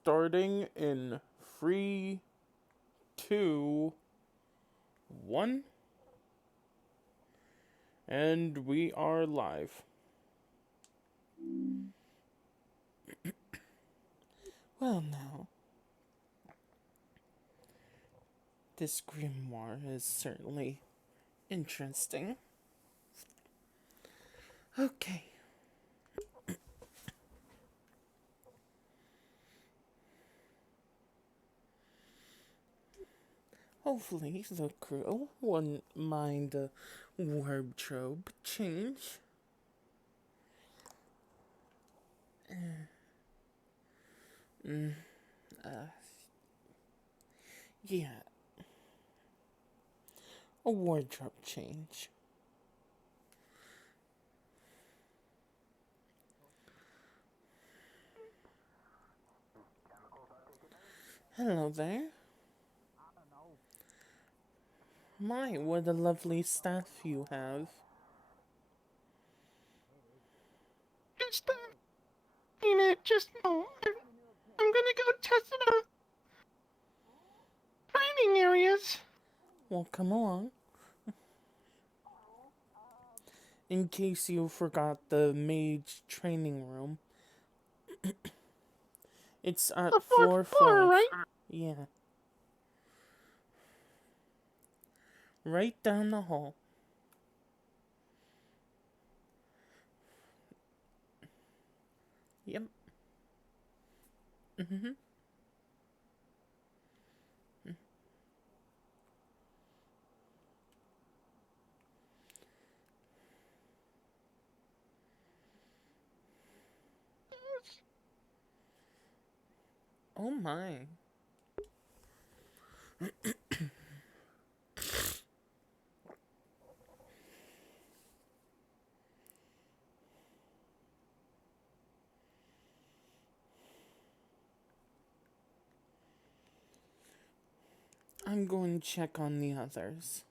starting in 3, 2, 1. And we are live. Well, now, this grimoire is certainly interesting. Okay. Hopefully the crew wouldn't mind a wardrobe change. Yeah. A wardrobe change. Hello there. My, what a lovely staff you have. Just just no. I'm gonna go test it out. Training areas. Well, come along. In case you forgot the mage training room. It's at The floor fourth floor, 5. right? Yeah. Right down the hall. Yep. Oh my. I'm going to check on the others.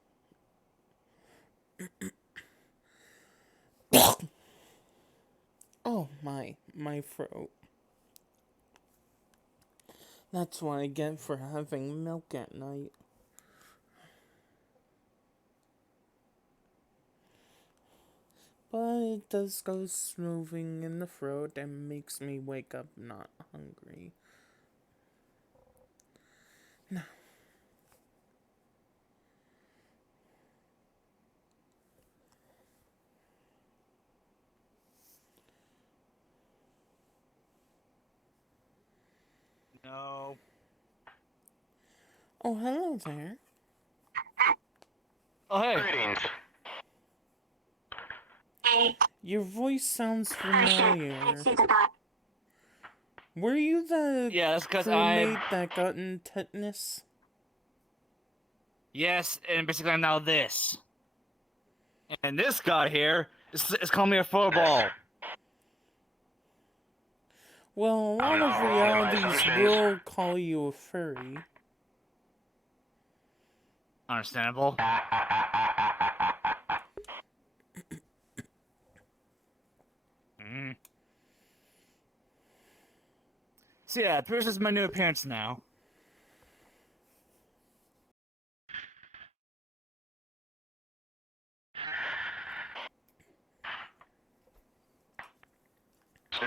Oh my throat. That's what I get for having milk at night. But it does go smoothing in the throat and makes me wake up not hungry. No. No. Oh, hello there. Oh, hey. Greetings. Your voice sounds familiar. Were you the Yeah, that's because crewmate that got in tetanus? Yes, and basically I'm now this. And this guy here is calling me a furball. Well, a lot I'm of not wrong in my realities assumptions. will call you a furry. Understandable. So yeah, Pierce is my new appearance now.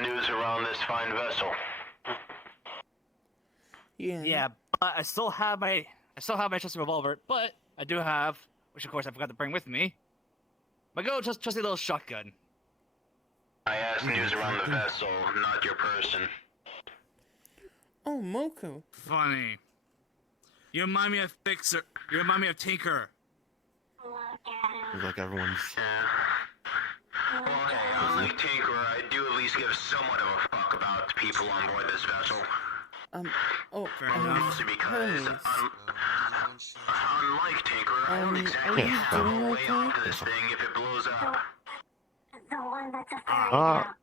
News around this fine vessel. Yeah. But I still have my trusty revolver, but I do have, which of course I forgot to bring with me, my trusty little shotgun. I asked news around the vessel, not your person. Oh, Moku. Funny. You remind me of Fixer. You remind me of Tinker. Seems like everyone's. Yeah. Well, hey, unlike Tinker, I do at least give somewhat of a fuck about the people on board this vessel. Mostly because, unlike Tinker, I don't exactly have a way off to this thing if it blows up.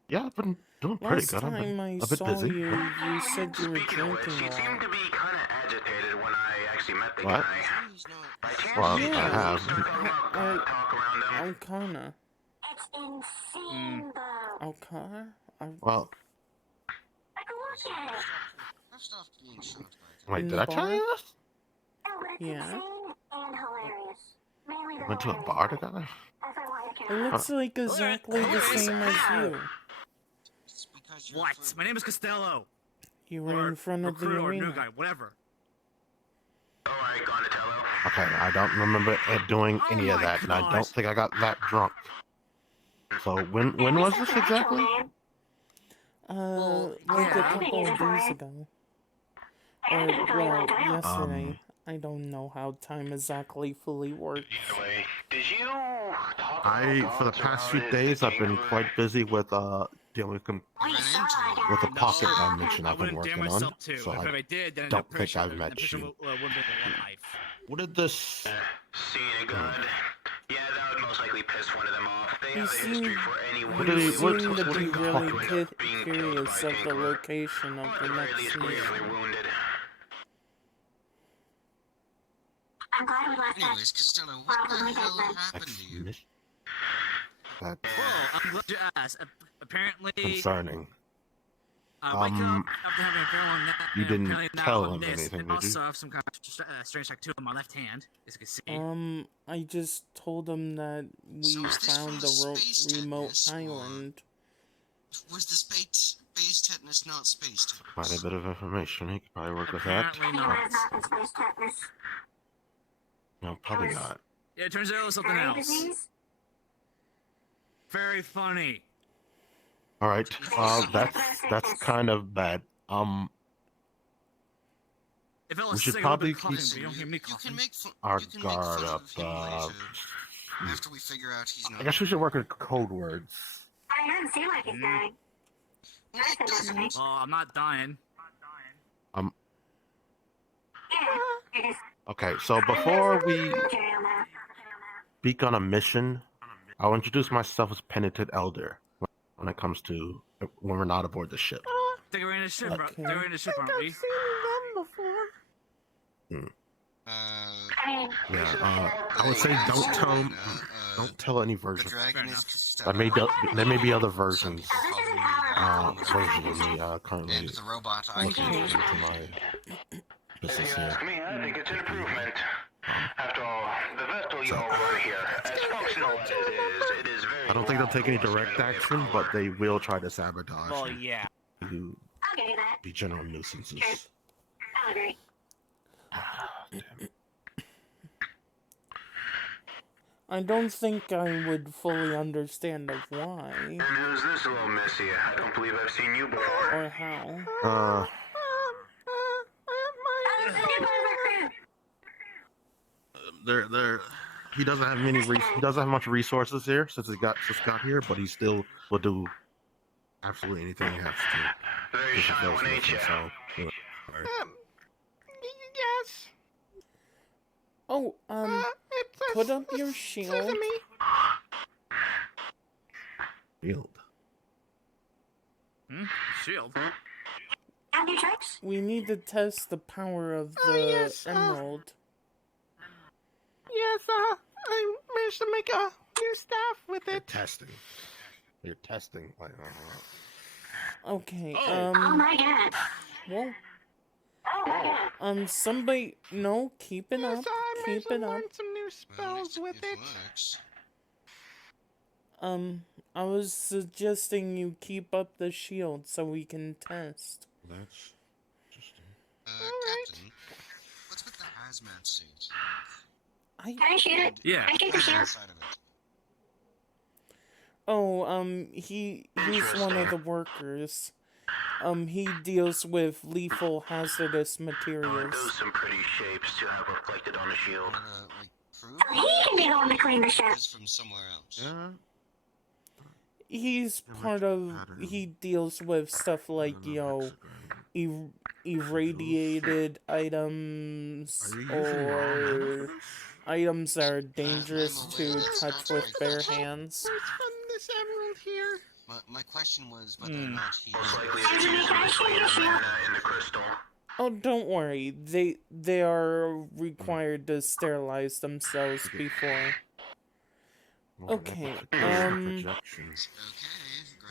Yeah, I've been doing pretty Last good. I've been time I a bit saw busy. you said you were Speaking of which, drinking he a seemed lot. to be kind of agitated when I actually met the What? guy. By chance, Well, did you I have. start talking about God talk around them? Alcana. It's insane, though. Alcana? Well, Like, look at it. I've stopped being shocked by it. Wait, In did the I tell bar? you this? Yeah. We went to a bar together? It looks like exactly the Hilarious. same as How? you. It's because you're What? fruit. My name is Costello. You were Or in front of the recruit or new arena. guy, whatever. Alright, Donatello. Okay, I don't remember it doing Oh any of my that, and I gosh. don't think I got that drunk. So when was this exactly? Well, Like a yeah. couple of days ago. Or, well, yesterday. Um, I don't know how time exactly fully works. Either way, did you talk For the past few days, I've been quite busy with dealing with with a pocket No, dimension I I've been wouldn't dare working on. myself to. So If I I did, then don't the think pressure, I've the met pressure you. wouldn't be alive. What did this? Seeing a gun? Yeah, that would most likely piss one of them off. They He have a history seemed, for anyone What did he he- what- seemed to what are be you really talking about? Being killed curious by of the Tinkerer. location Or of at the the very next least gravely mission. wounded. Anyways, Costello, what the hell happened to you? That's Well, I'm glad you asked. Apparently, concerning. I wake up after having a very long nap. You and didn't apparently now tell I'm him this, anything, and did you? also I have some kind of strange tattoo on my left hand, as you can see. I just told him that we So is this found from the the space remote tetanus, or- island. Was the space tetanus not space Quite a tetanus? bit of information. He could probably work with that. Apparently not. No, probably not. Yeah, it turns out it was something else. Very funny. All right. That's kind of bad. If it We was should sick, I would've been probably coughing, keep but you don't hear me You coughing. can make fun. our You can make guard fun up. of him later, after we figure out he's not. I guess we should work with code words. Well, it doesn't. Oh, I'm not dying. Okay, so before we speak on a mission, I'll introduce myself as Penitent Elder when it comes to when we're not aboard the ship. Think we're in a ship, bro. Okay. Think we're in a ship, aren't we? Yeah, I would say don't tell any The version. dragon is enough. Costello. There may be other versions. Some people call me the Version of dragon. me currently And the robot I looking can into my If business you here. ask me, I think it's an improvement. After all, the vessel y'all run here, as functional as it is very. I don't think they'll take any direct action, but they will try to sabotage Well, yeah. to be general nuisances. I don't think I would fully understand of why And who's this little missy? I don't believe I've seen you before. or how. He doesn't have he doesn't have much resources here since he just got here, but he still will do absolutely anything he has to. Very to shy fulfill one, his ain't mission, ya? so, you know, Yes. Oh, put up your shield. Shield. Shield. We need to test the power of the yes, emerald. Yes, I managed to make a new staff with You're it. testing. You're testing. Like, Okay, Oh. well, somebody, no, keep it Yes, up, I managed keep to it up. learn some new spells with it. Works. I was suggesting you keep up the shield so we can test. that's interesting. Alright. Captain, what's with the hazmat suit? Yeah. What's inside of it? Oh, he's one of the workers. He deals with lethal hazardous materials. Those some pretty shapes to have reflected on the shield. Like crew? He can be the one to clean the ship. From somewhere else. Yeah. He's part of, he deals with stuff like, irradiated items, or items that are dangerous to touch with bare hands. Where's from this emerald here? My question was whether or not he. Most likely it's used to clean them in the crystal. Oh, don't worry. They are required to sterilize themselves before. Okay, Projections.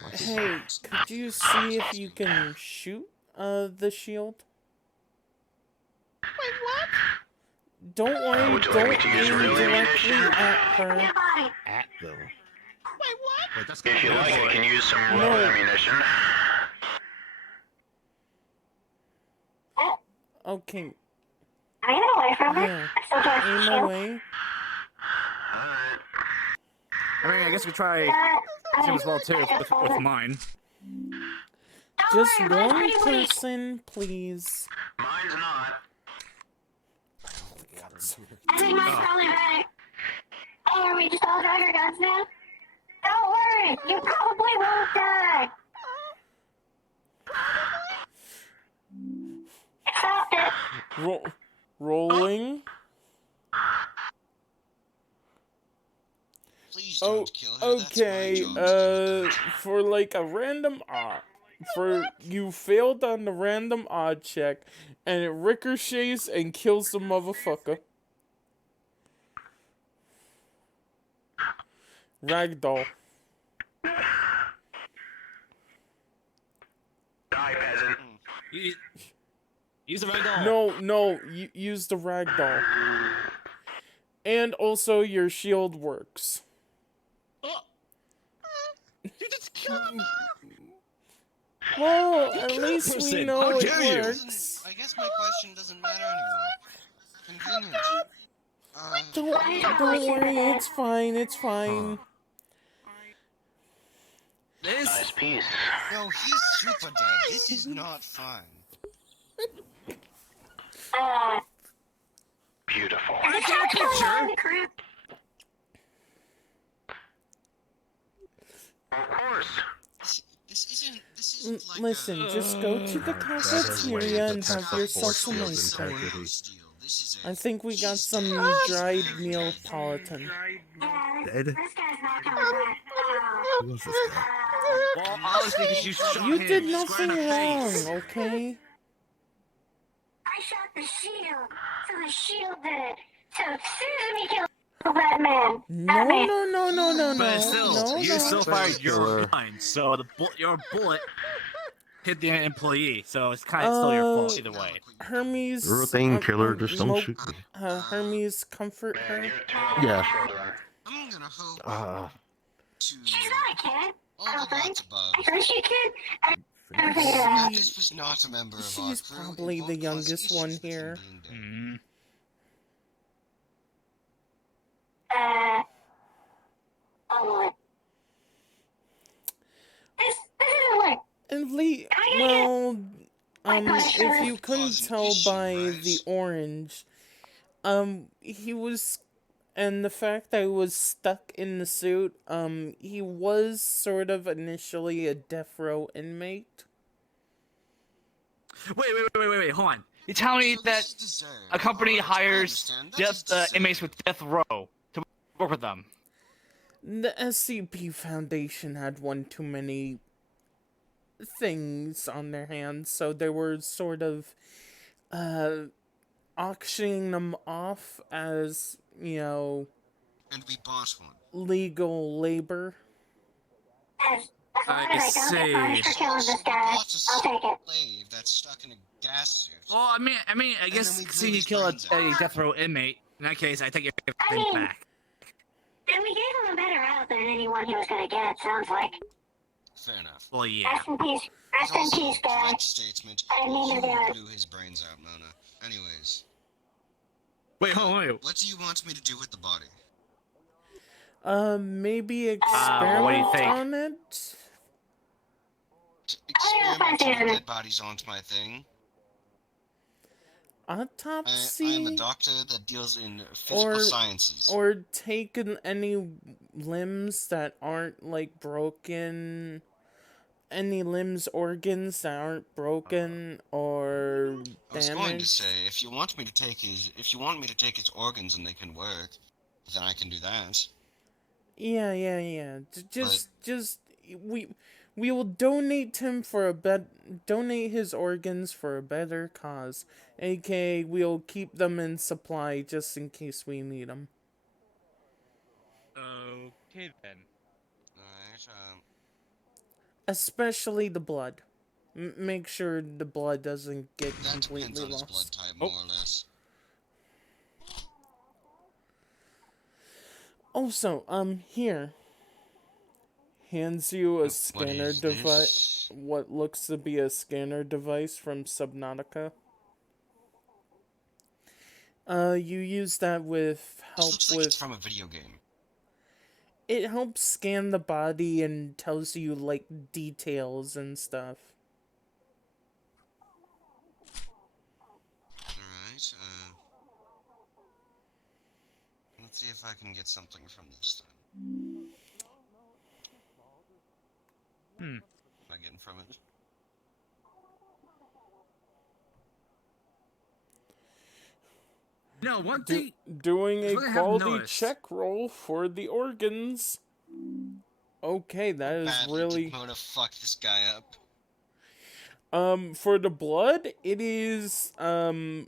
Okay, great. Hey, could you see if you can shoot, the shield? Don't worry, Would you like me don't to use aim real directly ammunition? at her. At them. Wait, that's If you like, I can use some real No. ammunition. Okay, I get away from her. yeah. I still can't Aim shoot. away. Alright. I mean, I guess we try him as well too with mine. Just Don't worry, mine's one pretty weak. person, please. Mine's not. I think mine's probably better. Hey, are we just all drawing our guns now? Don't worry, you probably won't die. Accept it. Rolling. Please Oh, don't kill her. okay. That's my job. For like a random odd, for you failed on the random odd check, and it ricochets and kills the motherfucker. Ragdoll. Die, peasant. Use the ragdoll. No, use the ragdoll. And also your shield works. Oh. You just killed him. Well, at killed a least we person. know How it dare you. works. I guess my question doesn't matter anymore. Convenient. Don't worry, it's fine, it's fine. This. Nice piece. No, he's super dead. This is not fun. Beautiful. Is that picture? crap? Of course. This isn't like Listen, just go to the cafeteria and have yourself some Force ice field cream. integrity. I think we got some dried Neapolitan. Dead? This guy's not coming back. Who was this guy? Well, obviously, because you shot You him did square nothing in the face. wrong, okay? I shot the shield, so the shield did it. So Susan killed that man. No. But still, no, you no. still fired your Killer. gun, so your bullet hit the employee, so it's kind of still your fault either way. Hermes. You're a thing, killer. Just don't Mo- shoot me. Hermes, comfort her. Yeah. I'm gonna hope to She's not a kid. all the lots above. I heard she could. I don't think it That is. this was not a member of She's our crew. probably It the won't cause youngest issues one with him here. being dead. Hmm. Oh Lord. This doesn't work. And if you couldn't tell by the orange, he was, and the fact that he was stuck in the suit, he was sort of initially a death row inmate. Wait, hold on. You tell me So that this is deserved. a company Alright, I hires understand. That's death inmates deserved. with death row to work with them. The SCP Foundation had one too many things on their hands, so they were sort of, auctioning them off as, And we bought one. legal labor. As long I as I don't see. get punished for killing this guy, Bought a I'll take it. slave that's stuck in a gas suit. Well, I mean, I And guess then we see blew you his kill a brains out. death row inmate. In that case, I take your I thing mean- back. And we gave him a better out than anyone he was gonna get, it sounds like. Fair enough. Well, yeah. Rest in peace. Rest But in also, peace, guy. correct statement. I didn't mean to do You it. blew his brains out, Mona. Anyways, Wait, hold on, wait. what do you want me to do with the body? Maybe what do experiment you think? on it? Experimenting on dead bodies aren't my thing. I am a Autopsy? doctor that deals in physical sciences. Or taken any limbs that aren't, like, broken? Any limbs, organs that aren't broken or I was going to damaged? say, if you want me to take his organs and they can work, then I can do that. Yeah. We will donate him for donate his organs for a better cause. AKA, we'll keep them in supply just in case we need them. Okay then. Alright, Especially the blood. Make sure the blood doesn't get that completely depends on his blood lost. type, more or less. Also, here. Hands you a What scanner is device. this? What looks to be a scanner device from Subnautica. You use that with This help looks like it's with. from a video game. It helps scan the body and tells you, like, details and stuff. Alright, let's see if I can get something from this then. What am I getting from it? No, one Do- thing. doing There's a one thing I have quality noticed. check roll for the organs. Okay, that is Badly really. did Mona fuck this guy up. For the blood, it is the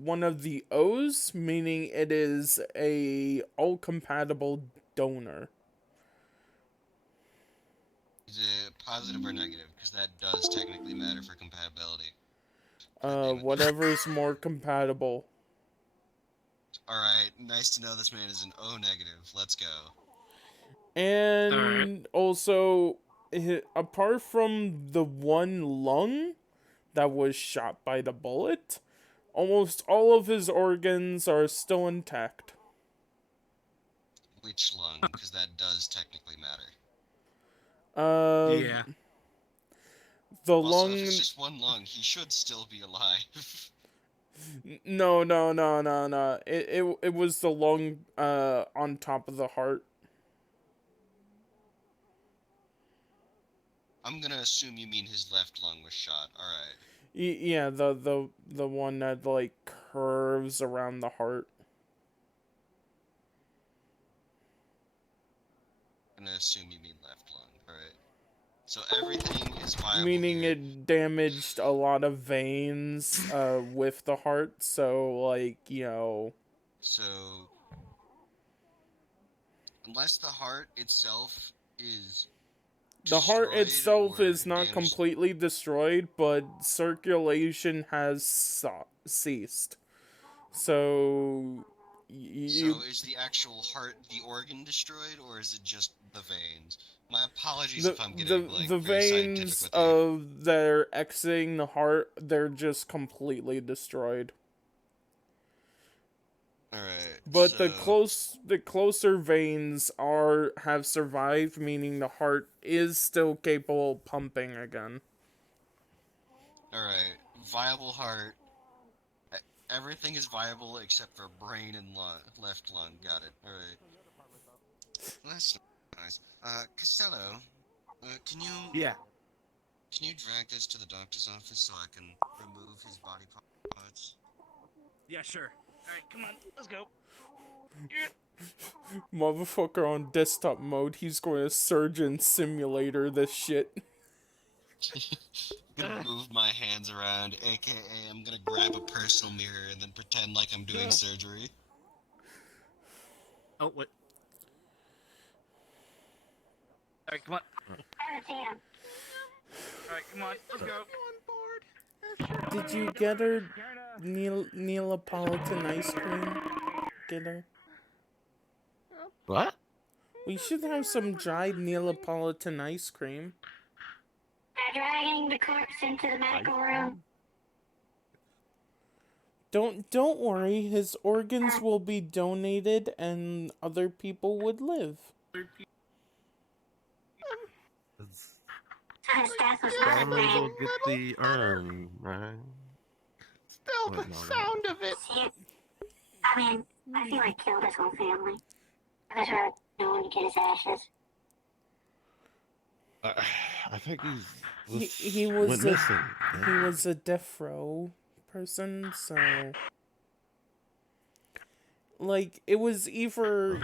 one of the O's, meaning it is a all compatible donor. Is it positive or negative? Because that does technically matter for compatibility. God damn it. Whatever's more compatible. Alright, nice to know this man is an O negative. Let's go. And also, apart from the one lung that was shot by the bullet, almost all of his organs are still intact. Which lung? Because that does technically matter. Yeah. The Also, lung. if it's just one lung, he should still be alive. No. It was the lung on top of the heart. I'm gonna assume you mean his left lung was shot. Alright. Yeah, the one that like curves around the heart. I'm gonna assume you mean left lung. Alright. So everything is viable Meaning here. it damaged a lot of veins with the heart, so like, So, unless the heart itself is the heart destroyed itself or is not damaged, completely destroyed, but circulation has ceased. So so is the actual heart the organ destroyed, or is it just the veins? My apologies the if I'm getting like the very scientific veins with you. of that are exiting the heart, they're just completely destroyed. Alright, But so the closer veins have survived, meaning the heart is still capable of pumping again. alright, viable heart. Everything is viable except for brain and left lung. Got it. Alright. That's nice. Costello, Yeah. can you drag this to the doctor's office so I can remove his body parts? Yeah, sure. Alright, come on, let's go. Motherfucker on desktop mode, he's going to surgeon simulator this shit. I'm gonna move my hands around, aka I'm gonna grab a personal mirror and then pretend like I'm doing surgery. Oh, what? Alright, come on. I see him. Alright, come on, let's go. Did you get her Neapolitan ice cream? Get her? What? We should have some dried Neapolitan ice cream. They're dragging the corpse into the medical room. Don't worry, his organs will be donated and other people would live. His death was Diamond will heartbreaking. get the urn, right? Still, Wait, the no, sound of it. See, I mean, I feel like killed his whole family. I was sure no one to get his ashes. I think He went was missing. he was a death row person, so like it was either,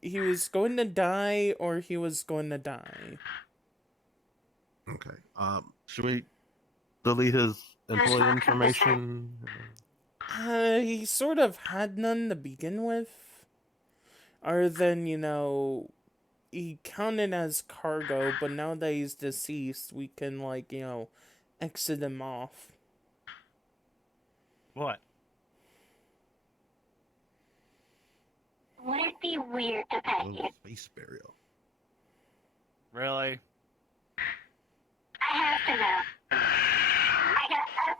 he was going to die or he was going to die. Okay. Should we delete his employee not information? He sort of had none to begin with. Other than, he counted as cargo, but now that he's deceased, we can, like, exit him off. What? would it be weird to pet Oh, you? space burial. Really? I have to know.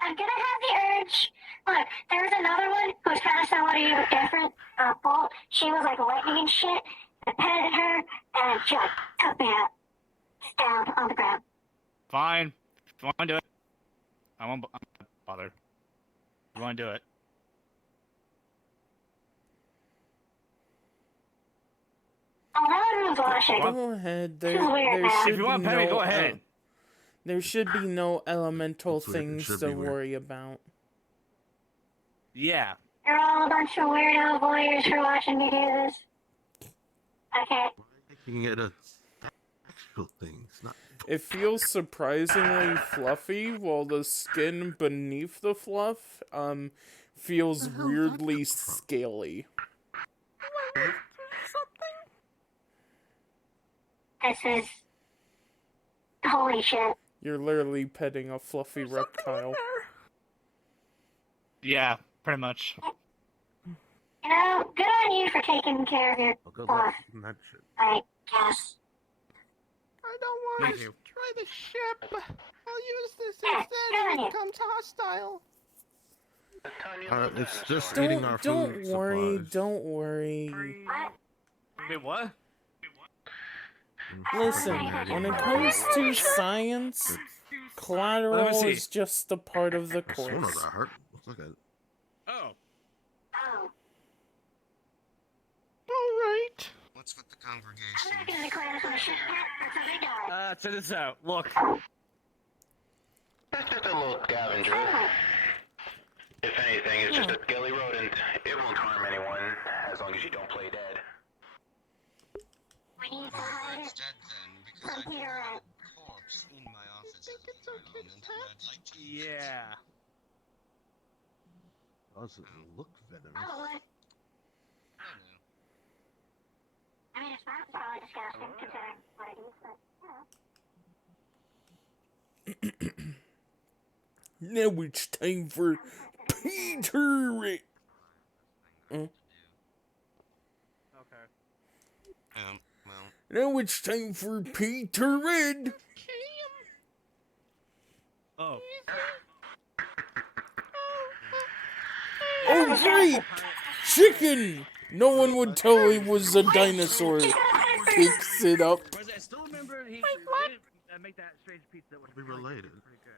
I'm gonna have the urge. Look, there was another one who was kind of somebody different. Bull. She was like lightning and shit. I petted her, and she like took me out. Just down on the ground. Fine. If you want to do it, I'm not bothered. If you want to do it. Oh, now everyone's watching. Go ahead. This is weird now. should If you want be to pet me, no, go ahead. there should be no elemental That's weird. It things should to be weird. worry about. Yeah. You're all a bunch of weirdo voyeurs for watching me do this. Okay. Making it a sexual thing. It's not. It feels surprisingly fluffy, while the skin beneath the fluff feels weirdly scaly. This is holy shit. You're literally petting a fluffy reptile. Yeah, pretty much. You know, good on you for taking care of your Oh, good fluff, luck keeping that shit. I guess. I don't want Thank to you. destroy the ship. I'll use this Yeah, instead good when on you. it becomes hostile. It's just eating our Don't food worry, supplies. don't worry. What? Wait, what? Listen, when it comes to science, collateral see. is just a part of the My sonar course. got hurt. Let's look at it. Oh. Oh, Alright. What's with the I'm congregation? not gonna declare this on the ship yet until they die. Check this out. Look. It's just a little scavenger. Oh, If anything, it's just a scaly rodent. It won't harm anyone, as long as you don't play dead. we need to Oh, hide it's it. dead then, because I do have a corpse in my office think at it's the okay to moment, pet? and I'd like to use it. Yeah. Doesn't look venomous. Oh, what? I don't know. I mean, it's not probably disgusting considering what it is, but, Now it's time for Peter. Okay. Well, Now it's time for Peter Red. Oh. Oh great! Chicken! No one would tell he was a dinosaur. Picks it up. I still remember he what? did make that strange pizza that was We related. pretty good.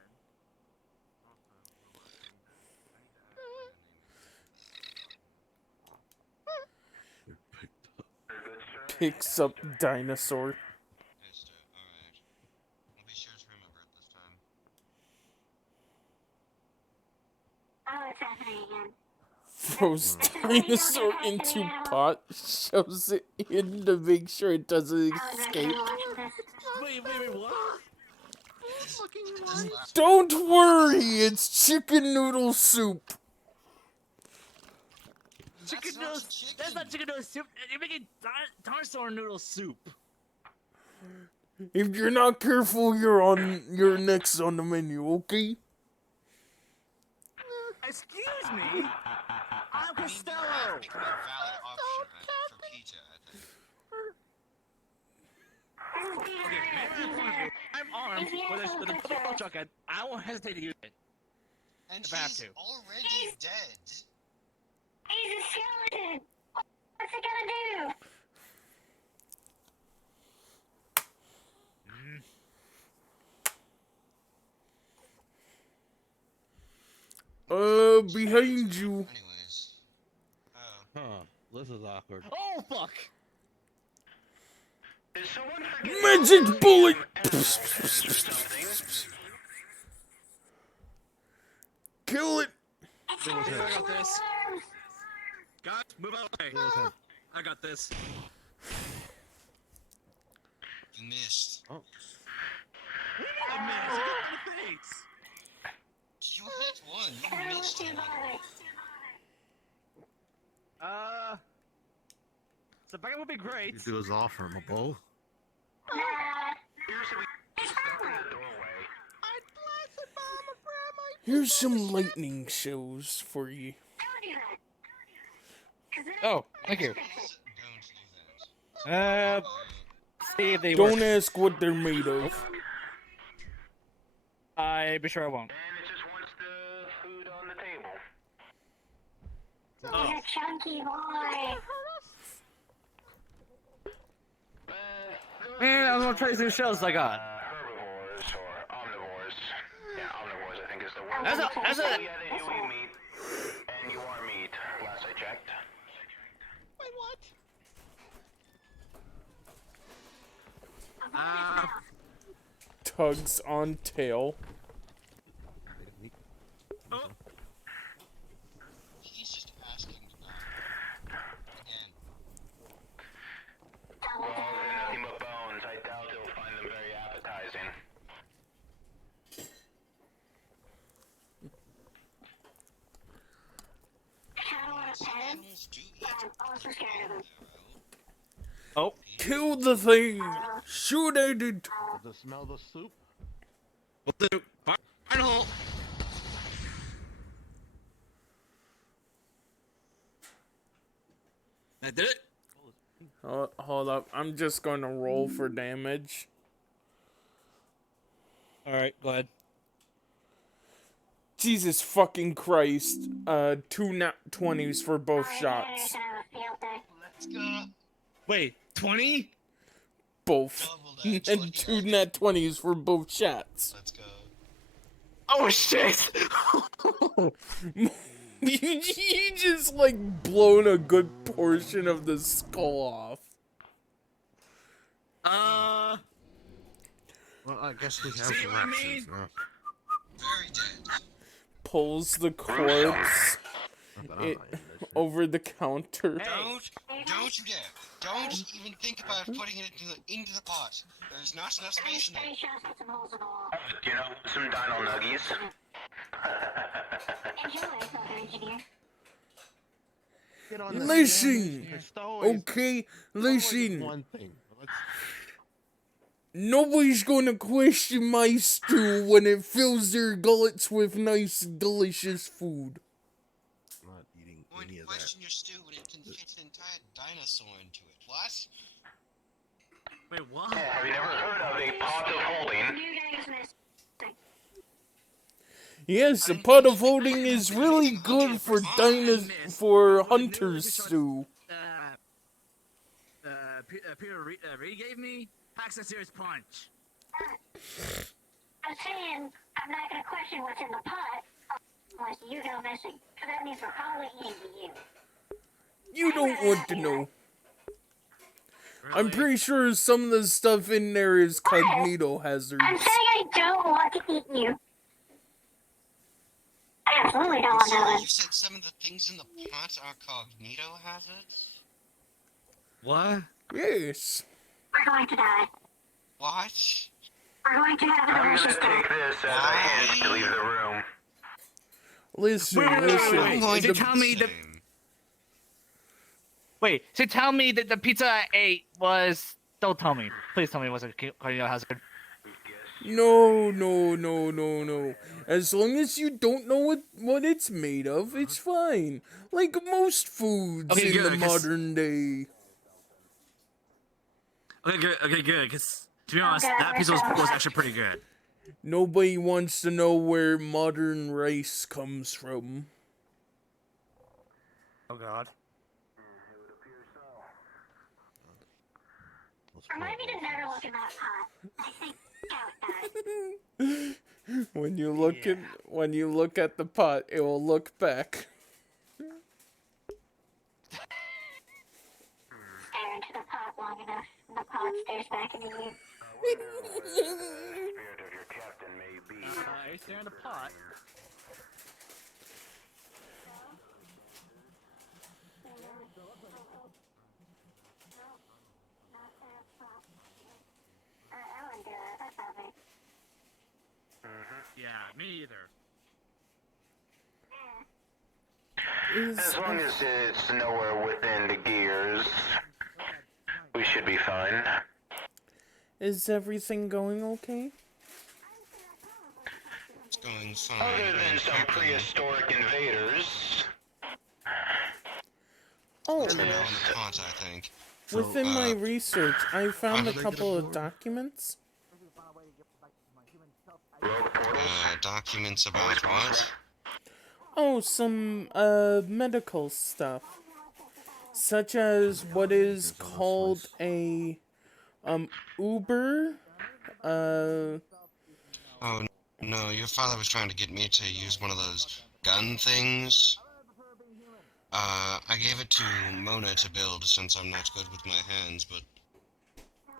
Picks up dinosaur. it's alright. I'll be sure to remember it this time. oh, it's happening again. Throws dinosaur into pot. Shoves it in to make sure it doesn't I was escape. actually watching this. Wait, what? Don't worry, it's chicken noodle soup. Chicken That's not noodle. chicken. That's not chicken noodle soup. You're making dinosaur noodle soup. If you're not careful, you're next on the menu, okay? Excuse me. I'm Costello. Become a valid option for Peter, I think. I'm armed with a football shotgun. I won't hesitate to use it. And If I have he's to. already dead. He's a skeleton! What's it gonna do? Behind you. Anyways. Oh. Huh. This is awkward. Oh fuck! Did someone forget Magic bullet! Kill it! It's I gonna got this. worms! Guys, move out of the way. I got this. You missed. Oh. I missed. Get in the face. You hit one. You That was missed too one. violent. So backup would be You great. do is offer him a bowl. Nah. Usually It's stuck in fine. the doorway. I'd bless it, Mama, Grandma. Here's some lightning shows for you. Don't do that. 'Cause then Oh, thank you. fix it. See if they Don't work. ask what they're made of. I be sure I won't. And it just wants the food on the table. You're a chunky boy. Man, I'm gonna try these new shells I got. Herbivores or omnivores. Yeah, omnivores I think is the word. That's a So yeah, they do eat meat. And you are meat, last I checked. Wait, what? Tugs on tail. He's just asking again. Well, they're nothing but bones. I doubt you'll find them very appetizing. I don't want to pet him, Animals do eat. but I'm also scared of him. Oh, Kill the thing! Shoot at it! Does it smell the soup? final. I did it. Hold up, I'm just gonna roll for damage. All right, go ahead. Jesus fucking Christ. 2 nat 20s for both Sorry, shots. Daddy's gonna have a field day. Let's go. Wait, 20? Both. Double that, And 2 nat 20s for both shots. Let's go. Oh shit! You just like blown a good portion of the skull off. Well, I guess we have See what I directions mean? now. Very dead. Pulls the corpse Not that I'm it, not in this. over the counter. Don't you dare. Don't even think about putting it into the pot. There's not enough space in there. Any shots with some holes in the wall. Do you know some dino nuggies? Enjoy, fucking engineer. Get on the Listen! It's always- Okay, always listen. one thing. Let's Nobody's gonna question my stew when it fills their gullets with nice, delicious food. not eating Going any to of that. question your stew when it can fit an entire dinosaur into it. What? Wait, what? Have you never heard of a pot of holding? You guys missed. Yes, a pot of holding is really good for for hunter's stew. Peter Reed gave me Packs a Serious Punch. I'm saying I'm not gonna question what's in the pot unless you go missing. Because that means we're probably eating you. You don't want to know. I'm pretty sure some of the stuff in there is cognito hazards. I'm saying I don't want to eat you. I absolutely don't want to know So them. you said some of the things in the pot are cognito hazards? What? Yes. We're going to die. What? We're going to have a I'm delicious gonna take day. this as a hint to leave the room. Listen, Wait, listen. wait, going Is to it tell me that? same. Wait, so tell me that the pizza I ate was. Don't tell me. Please tell me it wasn't cognito hazard. No, no, no, no, no. As long as you don't know what it's made of, it's fine. Like most foods Okay, in good, the 'cause- modern day. Okay, good. Okay, good. Because to be honest, Okay, that pizza was so- actually pretty good. Nobody wants to know where modern rice comes from. Oh God. Remind me to never look in that pot. I think Scout died. When you look at the pot, it will look back. Stare into the pot long enough, and the pot stares back into you. Spirit of your captain may be. Are you staring at the pot? I wouldn't do that. That's not me. Yeah, me either. As long as it's nowhere within the gears, we should be fine. Is everything going okay? It's going fine. Other than some prehistoric invaders. Oh, Turn on the pot, I think. So, Within my research, I found a did I get couple of aboard? documents. Documents about what? Oh, some medical stuff, such as what is called a Uber. Uh, Oh, no, your father was trying to get me to use one of those gun things. I gave it to Mona to build since I'm not good with my hands, but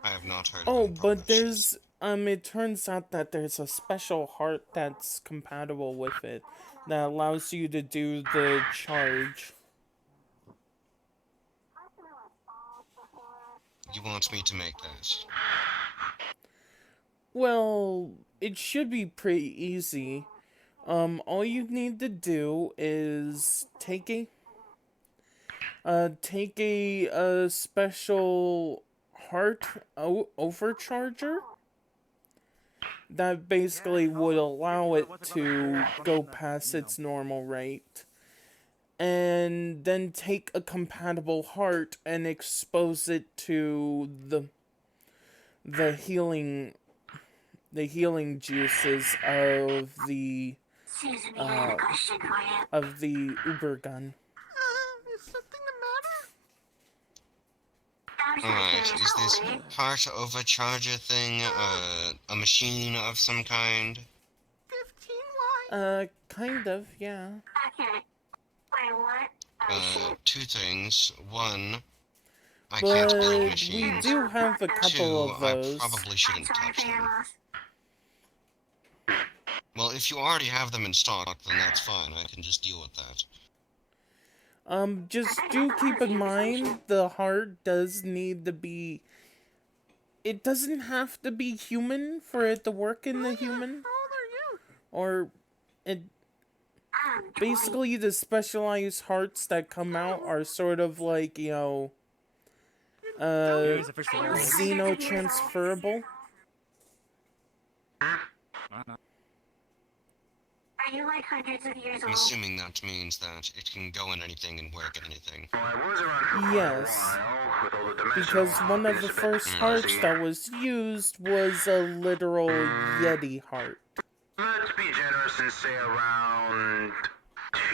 I have not heard of oh, any but progress yet. there's it turns out that there's a special heart that's compatible with it that allows you to do the charge. You want me to make that? Well, it should be pretty easy. All you need to do is take a special heart overcharger that basically would allow it to go past its normal rate, and then take a compatible heart and expose it to the healing the healing juices Susan, we have a question for you. of the Uber gun. Is something the matter? I'm Alright, just is this curious. heart overcharger thing, a machine of some kind? 15 why? Kind of, yeah. Okay. Wait, what? Oh, shit. Two things. One, I But can't build we machines. do have a couple Two, of I those. probably I'm shouldn't sorry touch for your them. loss. Well, if you already have them in stock, then that's fine. I can just deal with that. Just do keep in mind the heart does need to be. It doesn't have to be human for it to work in the human. How old are you? Or it I'm 20. basically the specialized hearts that come out are sort of like, Use it for surveillance. xenotransferable. Are you like hundreds of years I'm old? assuming that means that it can go in anything and work in anything. Well, I was around for quite Yes. a while with all the dimensional Because one of hopping, the it's a bit first hearts fuzzy. that was used was a literal Yeti heart. Let's be generous and say around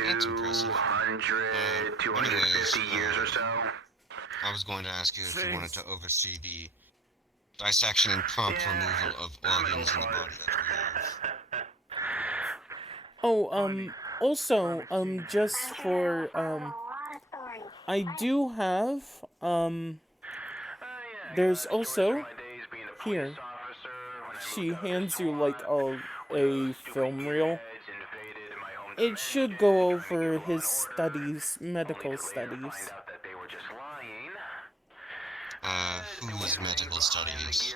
That's impressive. 200, 250 anyways, years or so. I was going to ask you if you wanted to oversee the dissection and prompt removal of organs in the body that we have. Oh, also, just for, A lot of stories. I do have, there's also, here, she hands you, like, a film reel. It should go over his studies, medical studies. Whose medical studies?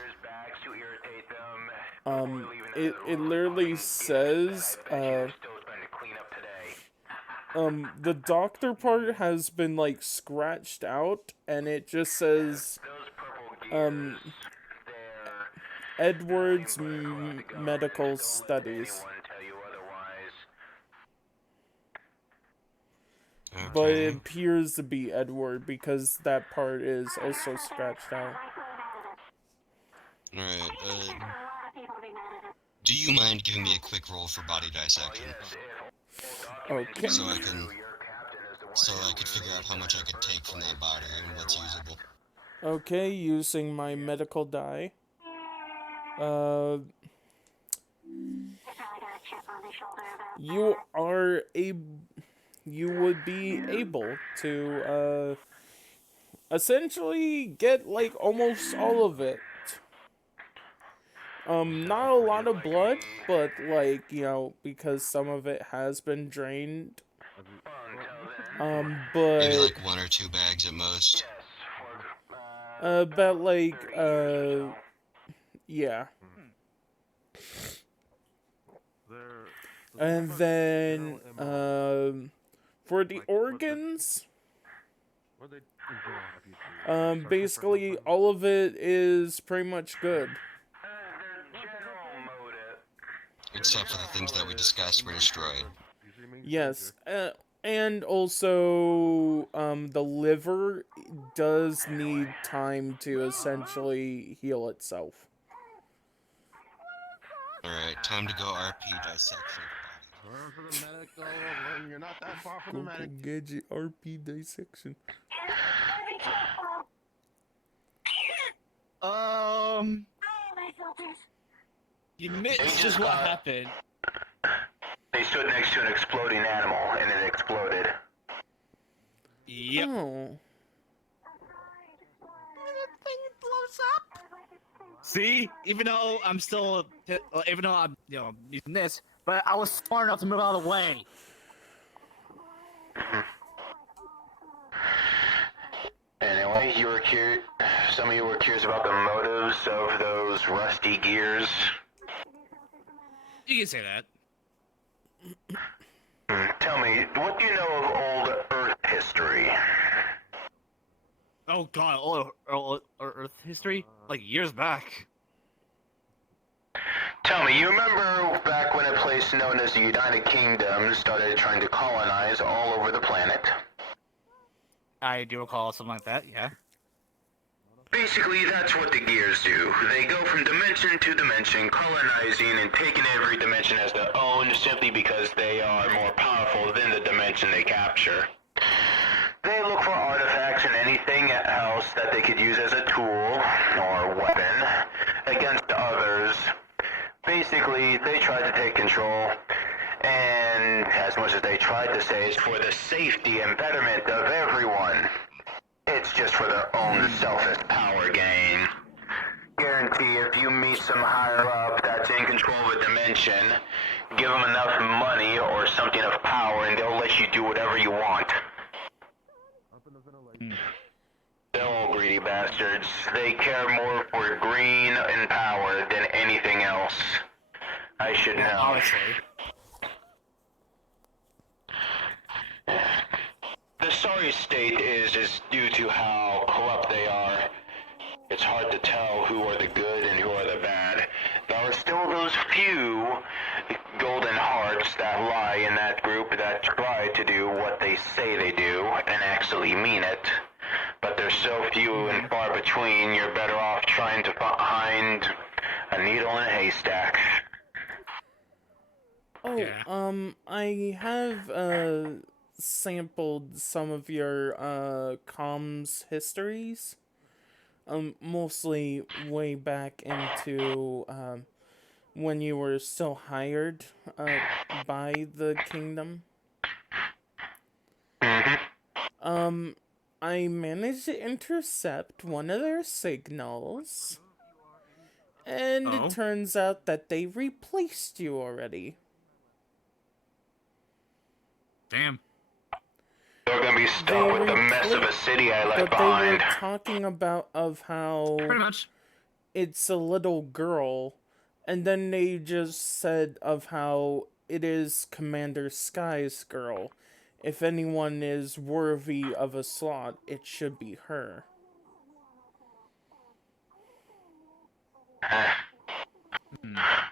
It literally says, the doctor part has been, like, scratched out, and it just says, Edwards Medical Studies. But it appears to be Edward, because that part is also scratched out. Alright, A lot of people be mad at it. do you mind giving me a quick roll for body dissection? Okay. So I could figure out how much I could take from that body and what's usable. Okay, using my medical die. They probably got a chip on their shoulder about You would be able to, essentially get, like, almost all of it. Not a lot of blood, but, like, because some of it has been drained. Maybe But, like 1 or 2 bags at most. about, like, yeah. And then, for the organs, basically all of it is pretty much good. Except for the things that we discussed were destroyed. Yes, And also, the liver does need time to essentially heal itself. Alright, time to go RP dissection. Turn for the medical. You're not that far from the Go medic. Gadget RP dissection. Oh, my filters. You missed just what happened. They stood next to an exploding animal, and it exploded. Yep. Oh. See, even though I'm still, even though I'm, using this, but I was smart enough to move out of the way. Anyway, some of you were curious about the motives of those rusty gears. You can say that. Tell me, what do you know of old Earth history? Oh god, all Earth history? Like years back. Tell me, you remember back when a place known as the United Kingdom started trying to colonize all over the planet? I do recall something like that, yeah. Basically, that's what the gears do. They go from dimension to dimension, colonizing and taking every dimension as their own simply because they are more powerful than the dimension they capture. They look for artifacts and anything else that they could use as a tool or weapon against others. Basically, they try to take control, and as much as they tried to say, it's for the safety and betterment of everyone. It's just for their own selfish power gain. Guarantee if you meet some higher up that's in control of a dimension, give them enough money or something of power and they'll let you do whatever you want. They're all greedy bastards. They care more for green and power than anything else. I should know. Honestly. The sorry state is due to how corrupt they are. It's hard to tell who are the good and who are the bad. There are still those few golden hearts that lie in that group that try to do what they say they do and actually mean it. But they're so few and far between, you're better off trying to find a needle in a haystack. Oh, Yeah. I have, sampled some of your, comms histories. Mostly way back into, when you were still hired, by the kingdom. I managed to intercept one of their signals, and Oh. it turns out that they replaced you already. Damn. They're gonna be stuck with the mess of a city I left But they were behind. talking about of how Pretty much. it's a little girl, and then they just said of how it is Commander Sky's girl. If anyone is worthy of a slot, it should be her.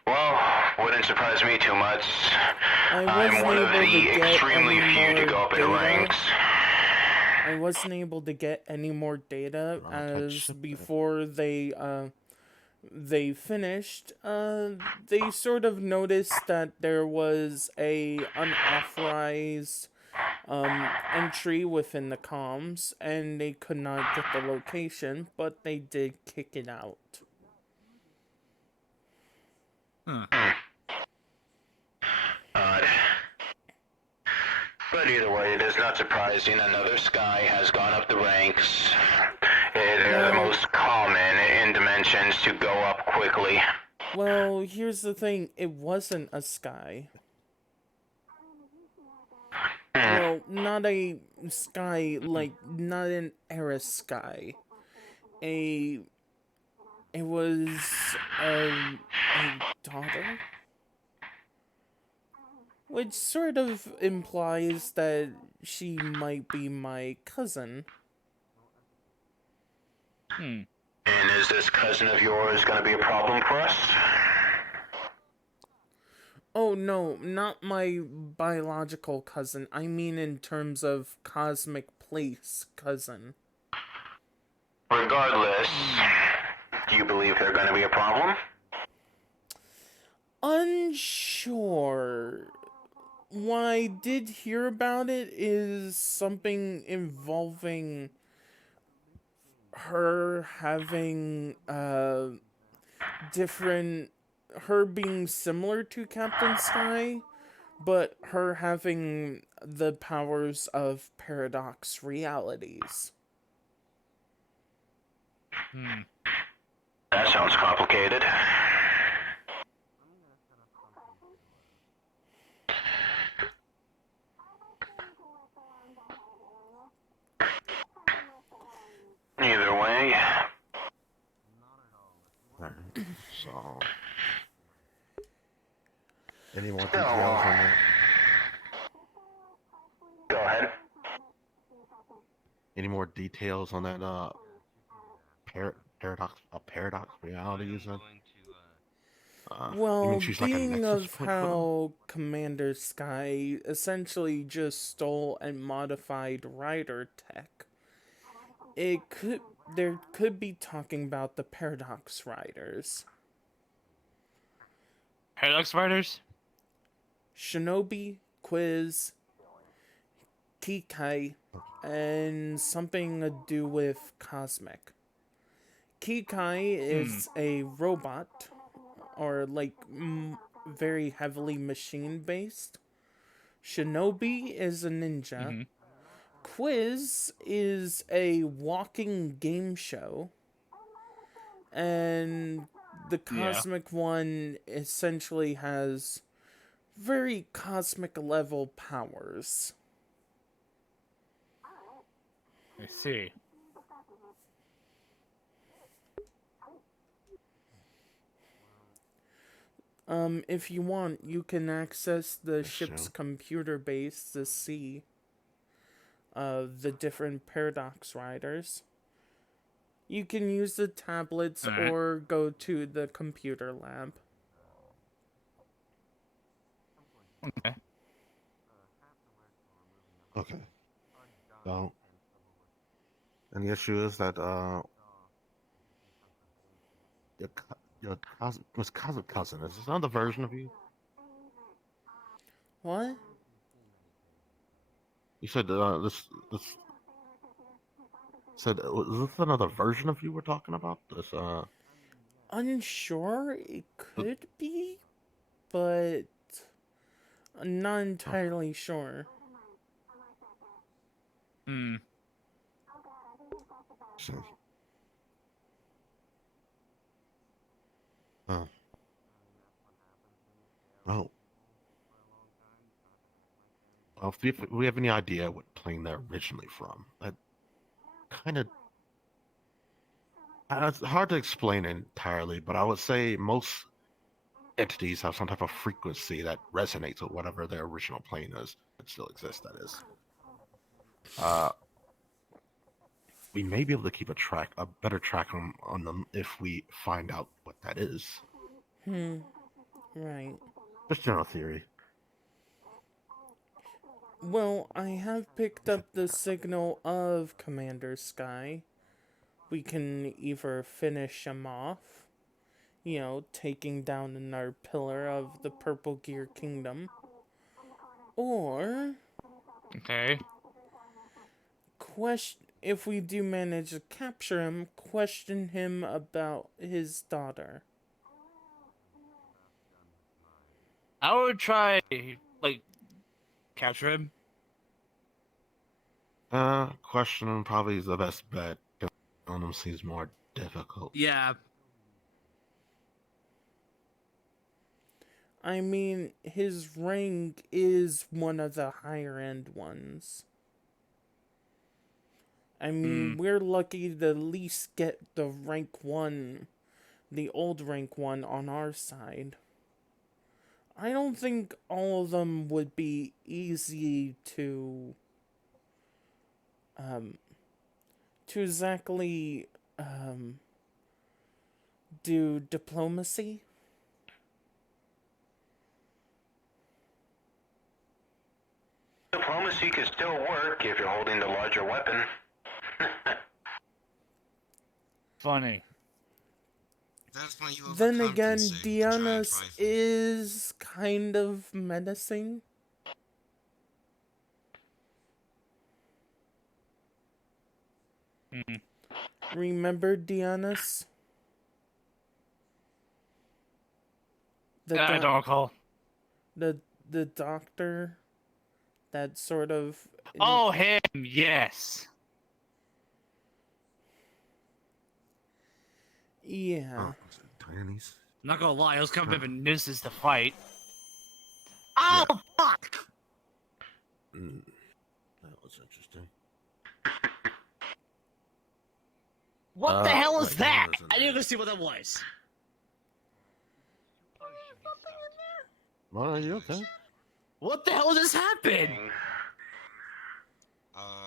Well, wouldn't surprise me too much. I I'm wasn't one of able to the get extremely any few to more go up in the data. ranks. I wasn't able to get any more data as before they finished. They sort of noticed that there was a unauthorized entry within the comms, and they could not get the location, but they did kick it out. Odd. But either way, it is not surprising another Sky has gone up the ranks. They're the most common in dimensions to go up quickly. Well, here's the thing. It wasn't a sky. Well, not a sky, like, not an era sky. It was a daughter? Which sort of implies that she might be my cousin. And is this cousin of yours going to be a problem for us? Oh no, not my biological cousin. I mean in terms of cosmic place cousin. Regardless, do you believe they're going to be a problem? Unsure. What I did hear about it is something involving her having different, her being similar to Captain Sky, but her having the powers of paradox realities. That sounds complicated. Either way, Alright, so any more details on that? go ahead. Any more details on that paradox reality you said? You Well, mean she's like a being nexus of point for them? how Commander Sky essentially just stole and modified Rider tech, there could be talking about the Paradox Riders. Paradox Riders? Shinobi, Quiz, Kikai, and something to do with Cosmic. Kikai is a robot, or like very heavily machine based. Shinobi is a ninja. Quiz is a walking game show. And the Cosmic one essentially has very cosmic level powers. I see. If you want, you can access the Yes, ship's so. computer base to see the different Paradox Riders. You can use the tablets Alright. or go to the computer lab. Okay. Okay. So, and the issue is that was cosmic cousin. Is this another version of you? What? You said this said is this another version of you we're talking about? This Unsure? It could be, but I'm not entirely sure. so, oh. Oh. Well, if we have any idea what plane they're originally from, that kind of it's hard to explain entirely, but I would say most entities have some type of frequency that resonates with whatever their original plane is. It still exists, that is. We may be able to keep a better track on them if we find out what that is. Right. Just general theory. Well, I have picked up the signal of Commander Sky. We can either finish him off, taking down another pillar of the Purple Gear Kingdom, or Okay. if we do manage to capture him, question him about his daughter. I would try, like, capture him. Question probably is the best bet. On them seems more difficult. Yeah. I mean, his rank is one of the higher end ones. I mean, we're lucky to at least get the rank 1, the old rank 1 on our side. I don't think all of them would be easy to exactly do diplomacy. diplomacy could still work if you're holding the larger weapon. Funny. That's why you Then again, overcompensate with the giant Diana's rifle. is kind of menacing. Mm. Remember Diana's? I don't recall. The doctor that sort of Oh, him. Yes. yeah. Oh, was it Dionysus? Not gonna lie, it was kind of a bit of a nuisance to fight. Oh, fuck! Mm, that was interesting. What the hell is wait, that? Mona's in I didn't there. even see what that was. Mona, are you okay? What the hell just happened?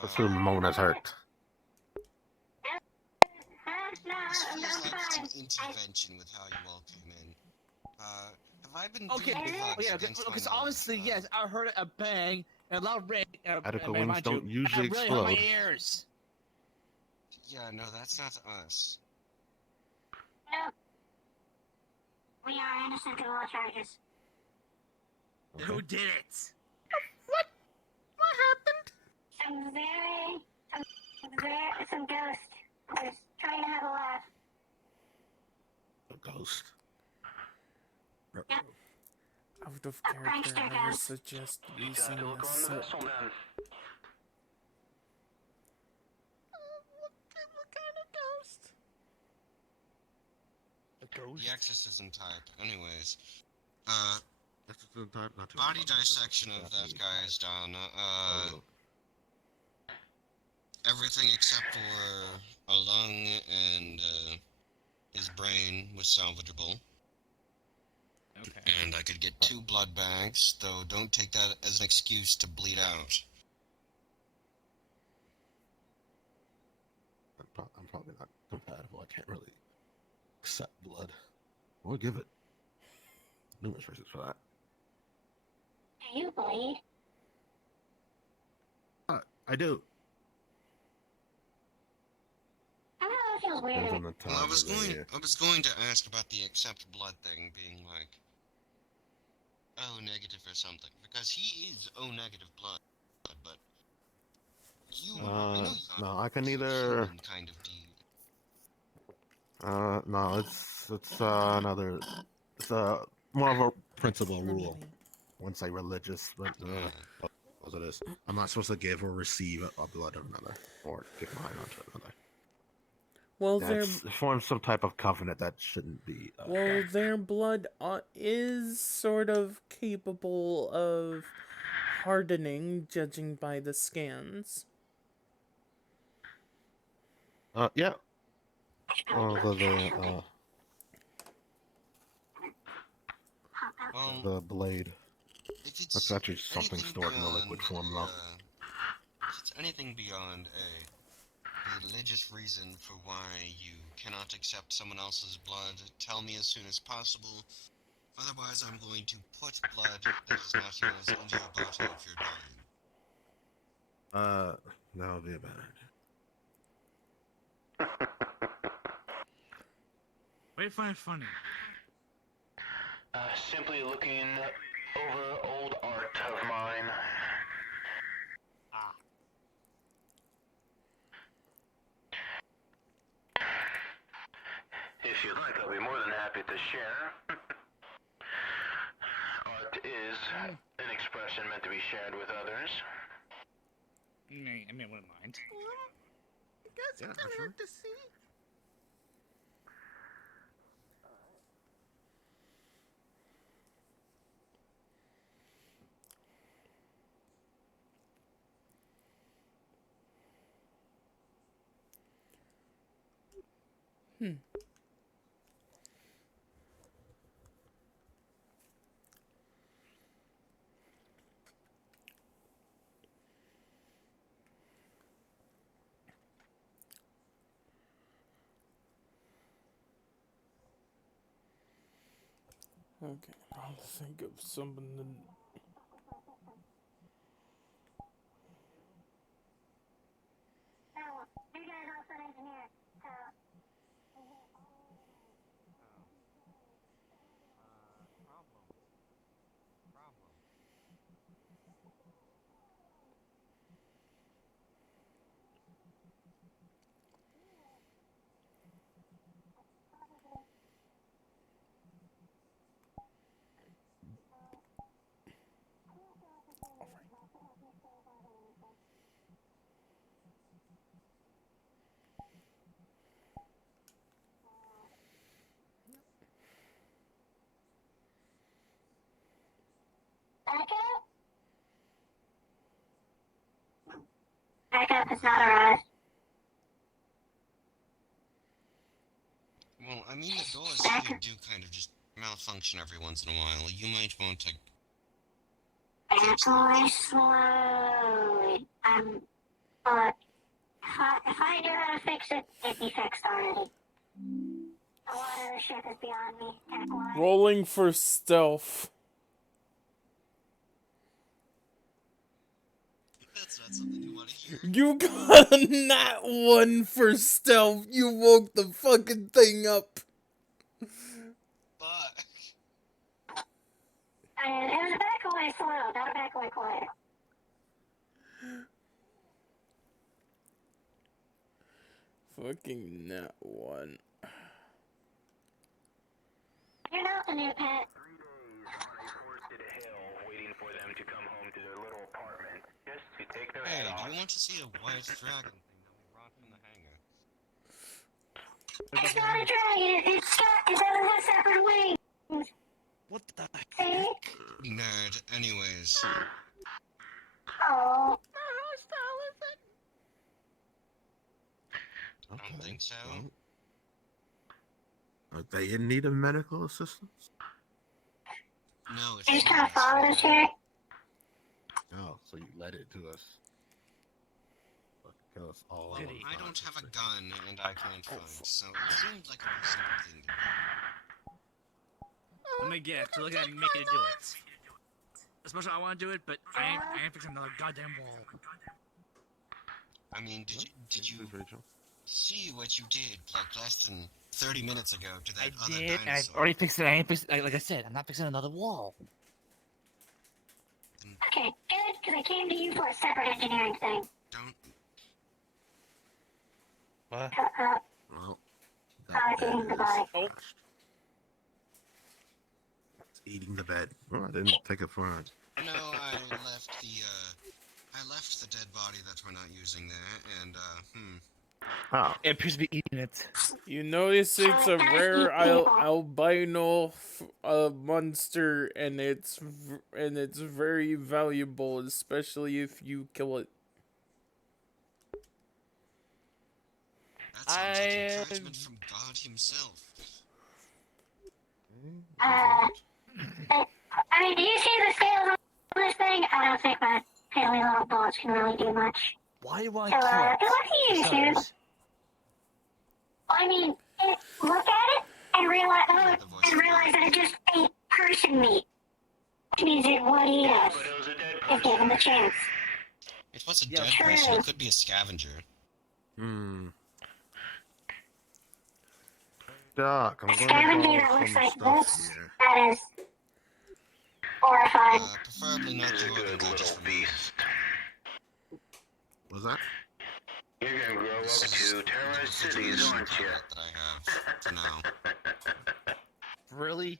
Assume Mona's hurt. No, This I'm feels like fine. an intervention with how you all came in. Have I been Okay, doing drugs against my because knowledge? obviously, yes, I heard a bang, and a loud ring, Adequate mind wings you, don't usually and I really hurt my explode. ears. Yeah, no, that's not us. No. We are innocent of all charges. Okay. Who did it? Some ghost was trying to have a laugh. A ghost. Yep. Out of A character, prankster I would ghost. suggest using Gotta the look on the set. vessel then. The exorcism type. Anyways, That's the type, not too body much. dissection of that guy is done. Oh, Everything except for a lung and his brain was salvageable. Okay. And I could get 2 blood bags, though don't take that as an excuse to bleed out. I'm probably not compatible. I can't really accept blood. Or give it. Numerous reasons for that. Do you bleed? I do. I don't know, it feels weird. Depends on the time Well, of the year. I was going to ask about the accept blood thing being like O negative or something, because he is O negative blood, but you I know you No, I can it's a either. human kind of deed. No, it's another. It's more of a principle rule. Once a religious, but what it is. I'm not supposed to give or receive a blood of another, or give mine onto another. Well, That's forms some type of covenant that shouldn't be. their blood is sort of capable of hardening, judging by the scans. Yeah. Well, the blade. if it's That's actually something anything stored in the beyond liquid form, though. if it's anything beyond a religious reason for why you cannot accept someone else's blood, tell me as soon as possible. Otherwise, I'm going to put blood that is not yours into your bottle if you're dying. That would be a bad idea. What do you find funny? Simply looking over old art of mine. If you'd like, I'll be more than happy to share. Art is an expression meant to be shared with others. I mean, I wouldn't mind. You guys are kind of hard to see. Okay, I'll think of something. Backup has not arrived. Well, I mean, the doors here do kind of just malfunction every once in a while. You might want to. Back away slowly. But if I knew how to fix it, it'd be fixed already. The water of the ship is beyond me. Back away. Rolling for stealth. That's not something you want to hear. You got a nat 1 for stealth. You woke the fucking thing up. But And it was a back away slow, not a back away quiet. Fucking nat 1. You're not the new pet. 3 days on a forested hill, waiting for them to come home to their little apartment, just to take their hey, head do off. you want to see a white dragon thing that we brought from the hangar? It's not a dragon. It doesn't have separate wings. What the See? Nerd. Anyways, Oh. I don't think so. Are they in need of medical assistance? No, it's They just kind of followed us here. Oh, so you led it to us. Fucking kill us all. Well, at Did he? I once. don't have a gun and I can't fight, so it seems like a reasonable thing to do. Let me guess. So look at me to do it. Especially I want to do it, but I ain't fixing another goddamn wall. I mean, did you Thanks, Rachel. see what you did like less than 30 minutes ago to that I other did, and I dinosaur? already fixed it. I ain't fixed, like I said, I'm not fixing another wall. Okay, good, because I came to you for a separate engineering thing. Don't. What? Well, I was eating the body. Oh. It's eating the bed. Oh, I didn't take it for it. No, I left the dead body that we're not using there, and Oh, It appears to be eating it. You notice it's a rare albino monster, and it's very valuable, especially if you kill it. that sounds like encouragement from God himself. I mean, do you see the scales on this thing? I don't think my piddly little bullets can really do much. Why do I So, kill good luck to you, dude. Suckers. I mean, look at it and realize that it just ate person meat. Which means it would eat us But it was a dead if given the chance. It was a Yeah, dead true. person. It could be a scavenger. Doc, I'm A going to scavenger go that looks some like stuff this, here. that is horrifying. Preferably not He's a the organ good I just little beast. Was that? You're gonna grow up This is to the terrorize refrigeration cities, aren't you? palette that I have for now. Really?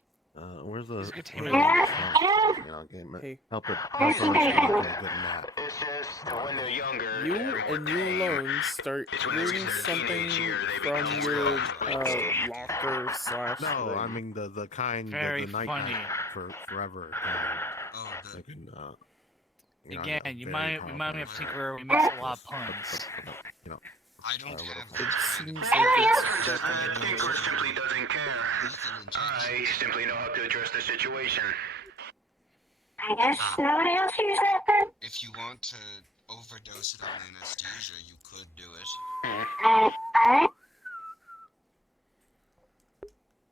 Where's the? It's containment. You know, Hey. help it. Where's Help the it. bacon? Get a good nap. It's just when they're younger, You they're more and you tame. alone start It's when they hearing reach their something teenage year, they from become your rough. locker slash. No, thing. I mean the kind Very the night funny. for forever. Kind. Oh, They can, you know, Again, yeah, you very might remind me of powerful. Tinkerer. We missed a lot of puns. You know, I don't little have It that seems kind of like it's Just definitely that Tinker simply doesn't care. lethal I injection. simply know how to address the situation. I guess nobody else hears that then? If you want to overdose it on anesthesia, you could do it. Alright.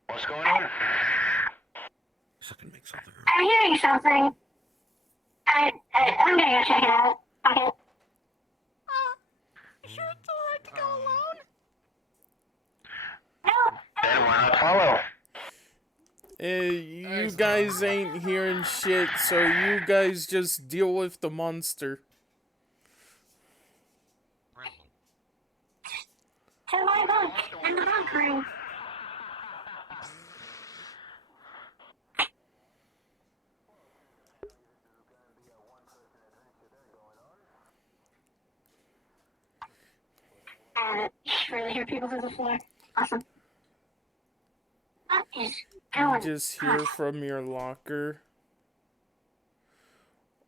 What's going on? so I can make something. I'm hearing something. I'm gonna go check it out. Okay. No, Then why not follow? You guys ain't hearing shit, so you guys just deal with the monster. Right. to my bunk in the bunk room. Really hear people through the floor. Awesome. What is You going just hear from your locker.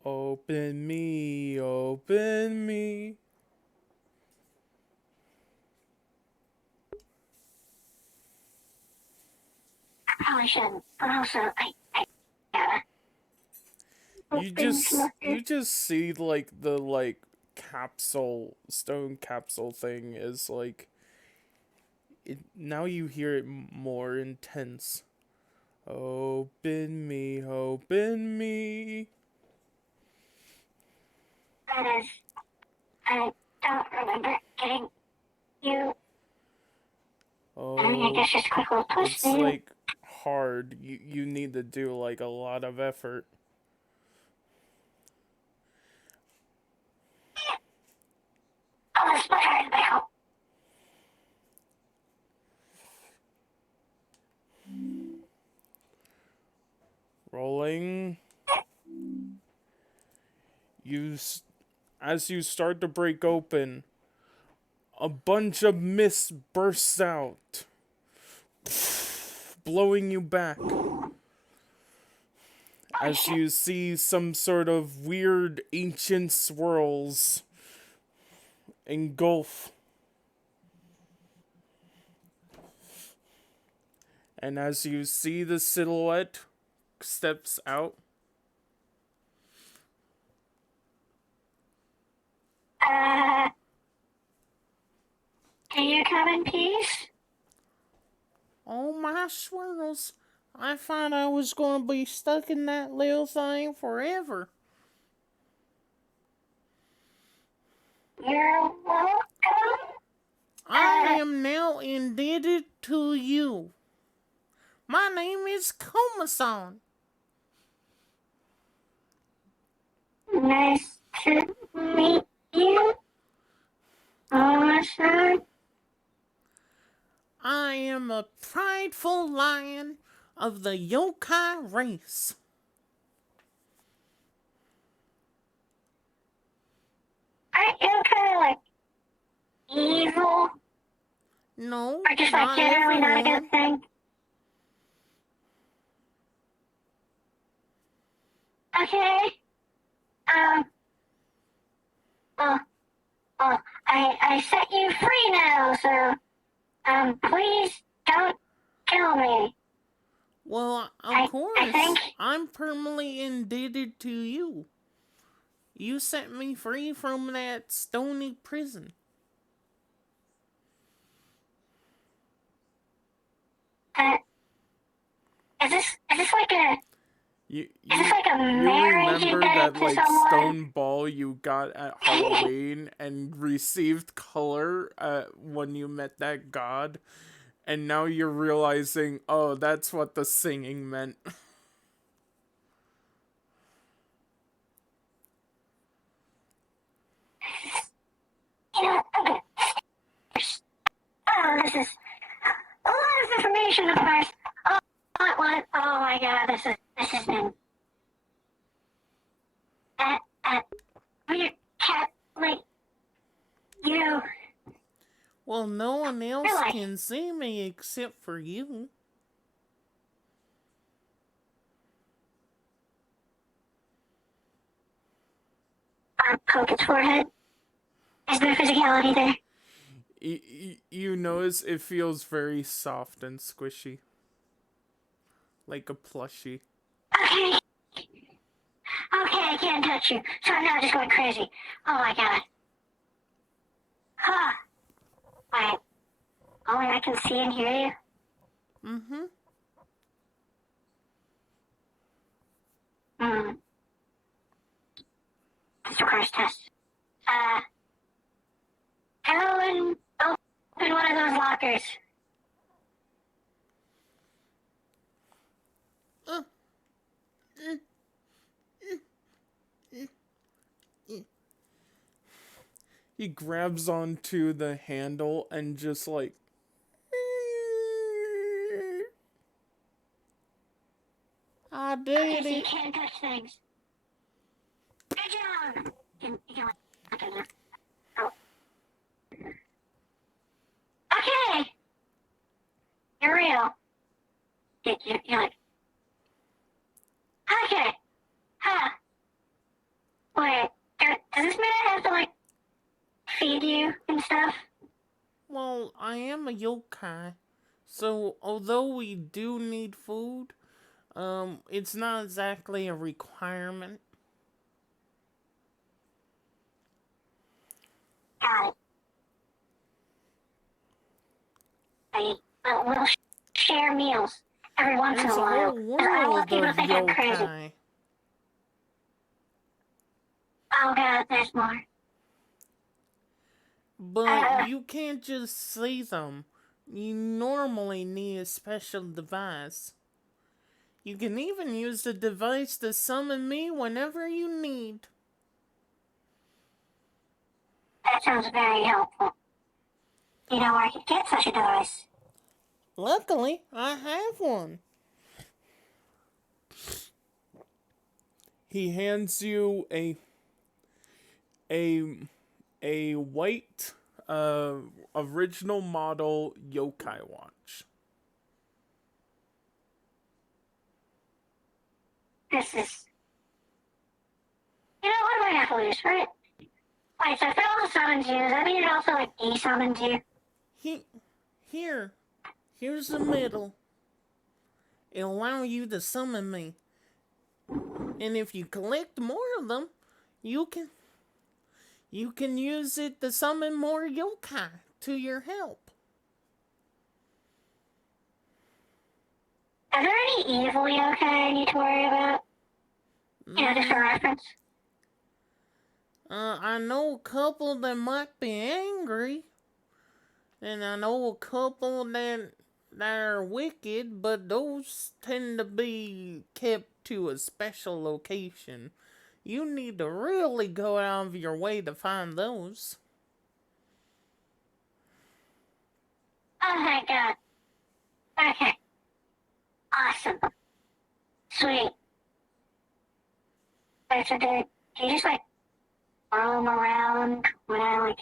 Open me, open me. information, but also I gotta. You just see like the capsule stone capsule thing is like now you hear it more intense. Open me, open me. That is, I don't remember getting you. I mean, I Oh, guess just a quick little twist it's there. like hard. You need to do like a lot of effort. Oh, that's much harder than I hoped. Rolling. As you start to break open, a bunch of mist bursts out, blowing you back. As you see some sort of weird ancient swirls engulf. And as you see the silhouette steps out. Do you come in peace? Oh my swirls. I thought I was gonna be stuck in that little thing forever. You're welcome. I am now indebted to you. My name is Komasan. Nice to meet you. Awesome. I am a prideful lion of the yokai race. Aren't you kind of like evil? No, Or just not like generally not a everyone. good thing? Okay. Well, I set you free now, so, please don't kill me. Well, I of course, think- I'm permanently indebted to you. You set me free from that stony prison. Is this like a, You is this like a marriage remember indebted that to someone? stone ball you got at Halloween and received color when you met that god, and now you're realizing, oh, that's what the singing meant. You know, okay. Oh, this is a lot of information, of course. What? Oh my god, this has been weird cat, like, you. Well, no one else Really? can see me except for you. Poke its forehead. Is there physicality there? You notice it feels very soft and squishy. Like a plushie. Okay. Okay, I can't touch you. So I'm now just going crazy. Oh my god. Huh. Wait. Only I can see and hear you? Mm-hmm. This requires test. Go and open one of those lockers. He grabs onto the handle and just like... I did Okay, so you it. can't touch things. Good job! You can look at it. Oh. Okay! You're real. You're like... Okay. Huh. Wait, does this mean I have to, like, feed you and stuff? Well, I am a yokai, So, although we do need food, it's not exactly a requirement. Got it. We'll share meals every once in There's a a while. whole 'Cause I don't want world people of to think I'm crazy. yokai. Oh god, there's more. But you can't just see them. You normally need a special device. You can even use the device to summon me whenever you need. That sounds very helpful. You know where I could get such a device? Luckily, I have one. He hands you a a white original model yokai watch. This is... You know, what do I have to lose for it? Wait, so if it also summons you, does that mean it also, like, de-summons you? Here's the medal. It'll allow you to summon me. And if you collect more of them, you can use it to summon more yokai to your help. Are there any evil yokai I need to worry about? You know, just for reference. I know a couple that might be angry. And I know a couple that are wicked, but those tend to be kept to a special location. You need to really go out of your way to find those. Oh my god. Okay. Awesome. Sweet. Wait, so do you just, like, roam around when I, like,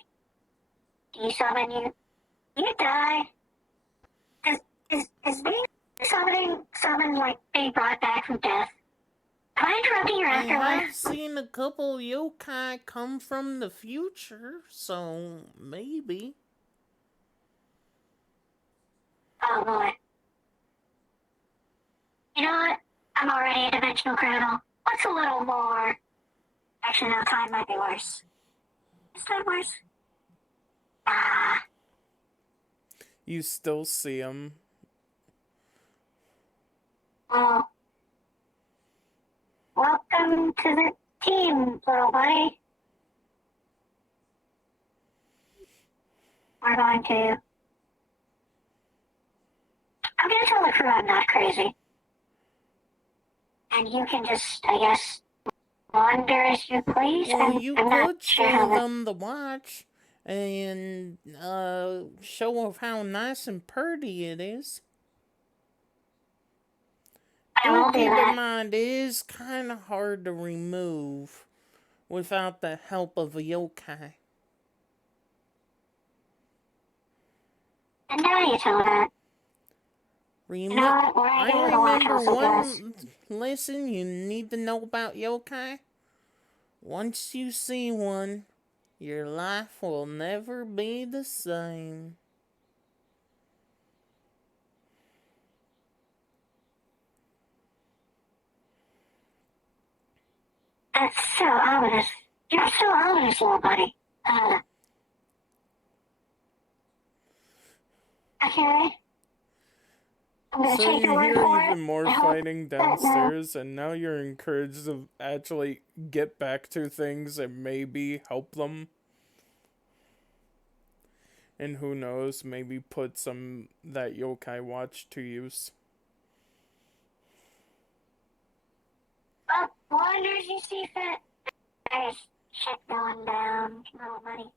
de-summon you? You die. Is being summoned, like, being brought back from death? Am I interrupting your I afterlife? have seen a couple yokai come from the future, so maybe. Oh boy. You know what? I'm already a dimensional criminal. What's a little more? Actually, no, time might be worse. Is time worse? Ah. You still see them. Well, welcome to the team, little buddy. We're going to... I'm gonna tell the crew I'm not crazy. And you can just, I guess, wander as you please. Well, you I'm not could sure show how that... them the watch and show off how nice and pretty it is. I will do Keep in that. mind, it is kind of hard to remove without the help of a yokai. And now you tell that. You know what? We're I gonna do the watch remember also does. one lesson you need to know about yokai. Once you see one, your life will never be the same. That's so ominous. You're so ominous, little buddy. Okay. I'm gonna So take your you word hear for even it. more I hope fighting that now. downstairs, and now you're encouraged to actually get back to things and maybe help them. And who knows, maybe put that yokai watch to use. Well, wonders you see fit. There's shit going down, little buddy.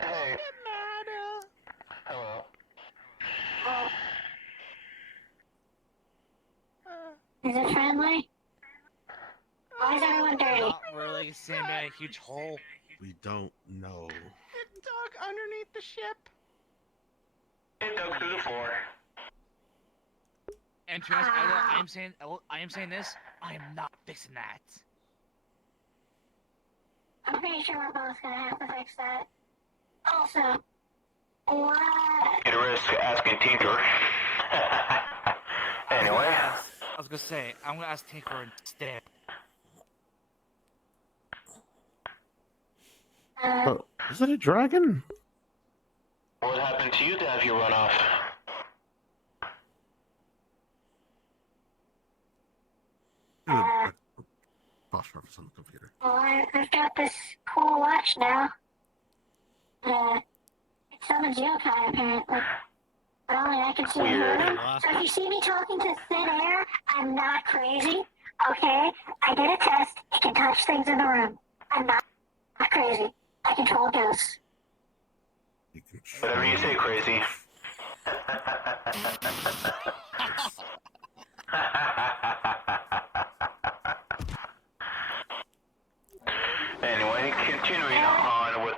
Hey. Hello. Is it friendly? Why is everyone dirty? Not really. Sand in a huge hole. We don't know. It dug underneath the ship. It dug through the floor. And to be honest, I am saying this. I am not fixing that. I'm pretty sure we're both gonna have to fix that. Also, what? It risks asking Tinker. Anyway. I was gonna say, I'm gonna ask Tinker instead. Oh, is it a dragon? What happened to you to have you run off? Cross reference on the computer. Well, I've got this cool watch now. It summons yokai apparently. But only I can see it Weird. moving. So if you see me talking to thin air, I'm not crazy. Okay? I did a test. You can touch things in the room. I'm not crazy. I control ghosts. Whatever you say, crazy. Anyway, continuing on with...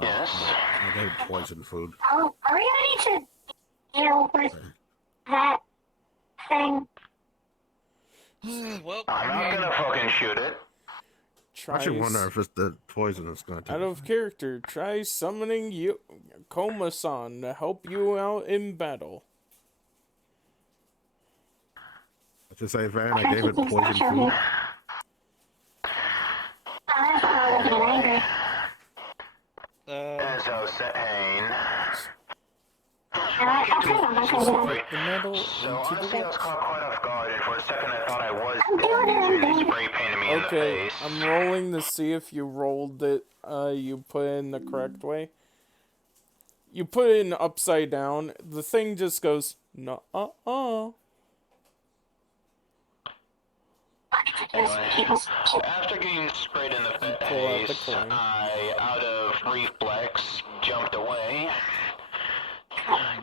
Yes? I gave poison food. Oh, are we gonna need to deal with that thing? Well, I'm not gonna fucking shoot it. I should wonder if it's the poison that's going to take Out of character, try summoning Koma-san to help you out in battle. I just say, Van, I gave it poison food. I'm probably get angry. And so, Sane. And I think I'm not gonna do that. The metal So into the honestly, I was wax. caught quite off guard, and for a second I thought I was I'm doing dead until everything. they spray painted me in the Okay, face. I'm rolling to see if you rolled it, you put it in the correct way. You put it in upside down, the thing just goes, no, Anyway, after getting sprayed in the Pull out the face, coin. I, out of reflex, jumped away.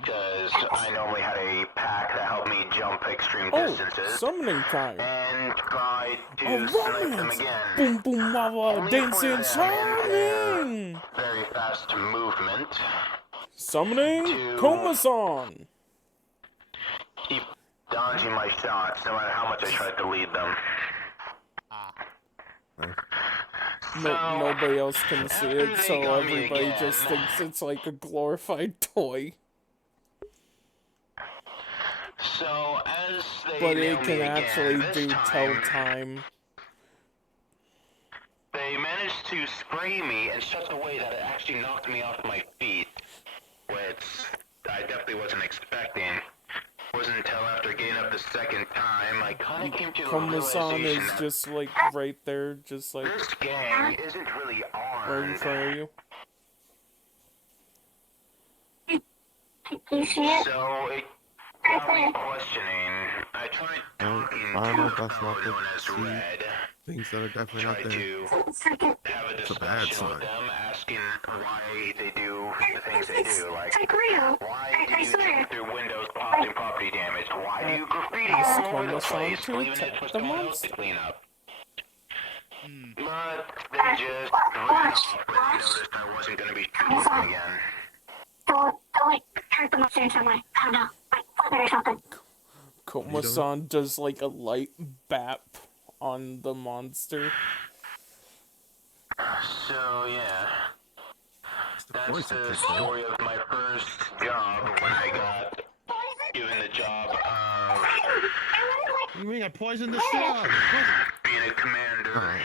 Because I normally had a pack that helped me jump extreme Oh, distances. summoning time. And tried to Oh, snipe them romance! again. Boom, boom, wah, Only dancing, for them in shining! very fast movement. Summoning Koma-san! Keep dodging my shots no matter how much I tried to lead them. Nobody else can see after it, they so got me everybody again- just thinks it's like a glorified toy. So as they But nail it me can again, actually this do tell time, time. they managed to spray me in such a way that it actually knocked me off my feet, which I definitely wasn't expecting. Wasn't until after getting up the second time I kind of came to the Koma-san realization is that just like right there, just like this gang isn't really right in armed. front of you. Do you see it? So it Right got me there. questioning. I tried talking I don't know to if a that's fellow not known the as sea. Red. Things that are definitely not Tried there. to It's like a, have a It's a bad discussion with sign. them, asking why they do the things they it's, do. Like, it's like real. why I do you swear. check through windows causing property damage? Why do you graffiti Ask all over the Koma-san place, to leaving it attack for the someone else monster. to clean up? But they just ran off when they noticed I wasn't going to be shooting them again. Don't like hurt the monster in some way. I don't know. Like flip it or something. Koma-san does like a light bap on the monster. So, yeah. That's poison the kick, man. story of my first job when I got given the job of You mean I poisoned the frog? being a commander.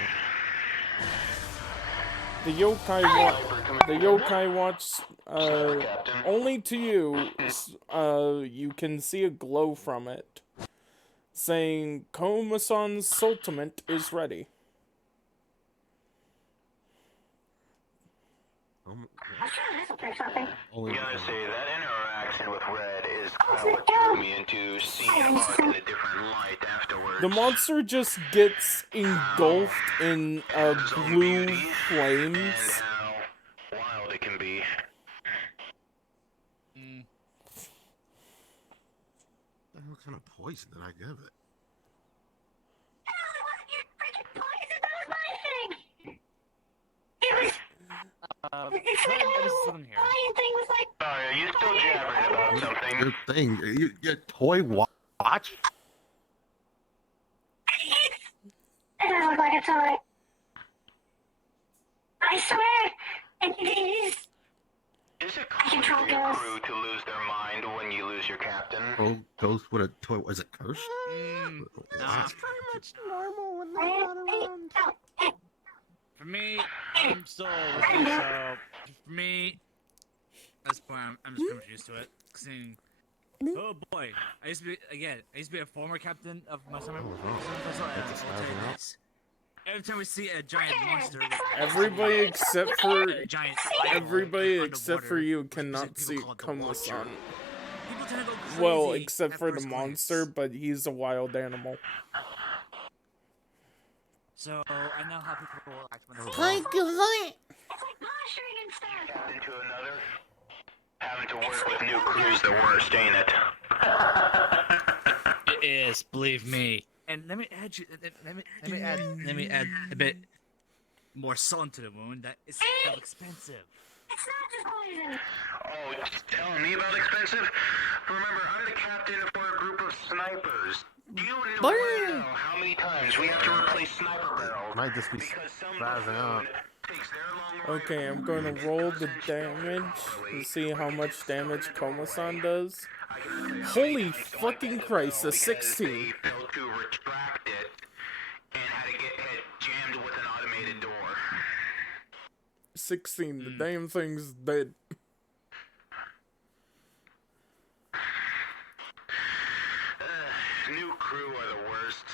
The yokai wants Captain. only to you. You can see a glow from it, saying Koma-san's ultimate is ready. I'm sure this will prove something. Only Gotta say, that interaction with Red is kind of what drew me into seeing Art in a different light afterwards. The monster just gets engulfed in His own blue beauty flames. And how wild it can be. what kind of poison did I give it? You're freaking poison. That was It's like Prime a Minister little Southern here. lion thing with like. Sorry, are you still jabbering about something? Your thing, your toy watch. It doesn't look like a toy. I swear, it is. Is it I common control for your ghosts. crew to lose their mind when you lose your captain? Oh, ghost with a toy. Was it cursed? Nah. It's pretty much normal when they're not around. For me, I'm still with you, so for me, at this point, I'm just pretty much used to it. Seeing, oh boy, I used to be a former captain of my summer vessel, and I will tell you this. Every time we see a giant monster, Everybody except for a giant everybody eyeball except for underwater, you which cannot people see call it the Kuma-san. Watcher. People tend to go crazy Well, except at for the first monster, glance. but he's a wild animal. So I know how people will act when they Thank you, Lion. It's like posturing and stuff. Captain to another? Having to work with new crew's the worst, ain't it? It is, believe me. And let me add a bit more salt to the wound. That is so expensive. It's not just poison. Oh, just telling me about expensive? Remember, I'm the captain for a group of snipers. Do you know how many times we have to replace sniper barrels? Might just be Because some spazzing out. takes their long Okay, I'm gonna roll the damage and see how much damage Kuma-san does. Holy fucking Christ, a 16. They failed to retract it and had to get it jammed with an automated door. 16, the damn thing's dead. New crew are the worst.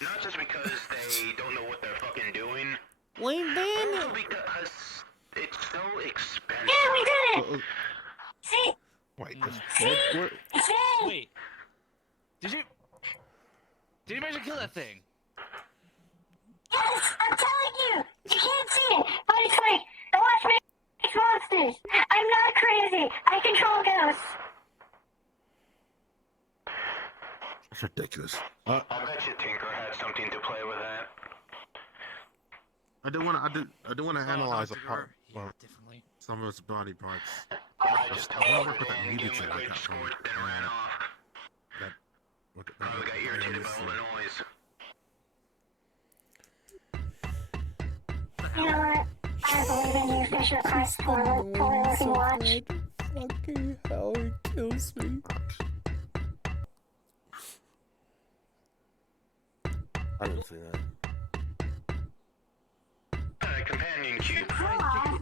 Not just because they don't know what they're fucking doing, We but did also it! because it's so expensive. Yeah, we did it. See, Wait, this dead? it's dead. Wait, did you manage to kill that thing? Yes, I'm telling you. You can't see it, but it's like the watch makes monsters. I'm not crazy. I control ghosts. It's ridiculous. I bet you Tinker had something to play with that. I do want to analyze a part, well, Differently. some of his body parts. I just I wonder teleported what that in, gave mutagen him a I quick got from squirt, then ran off. Look at Probably got irritated by all the noise. You know what? I believe in you, Fisher Price, toilet looking watch. Fucking hell, it kills me. I didn't see that. Companion cube. Aw,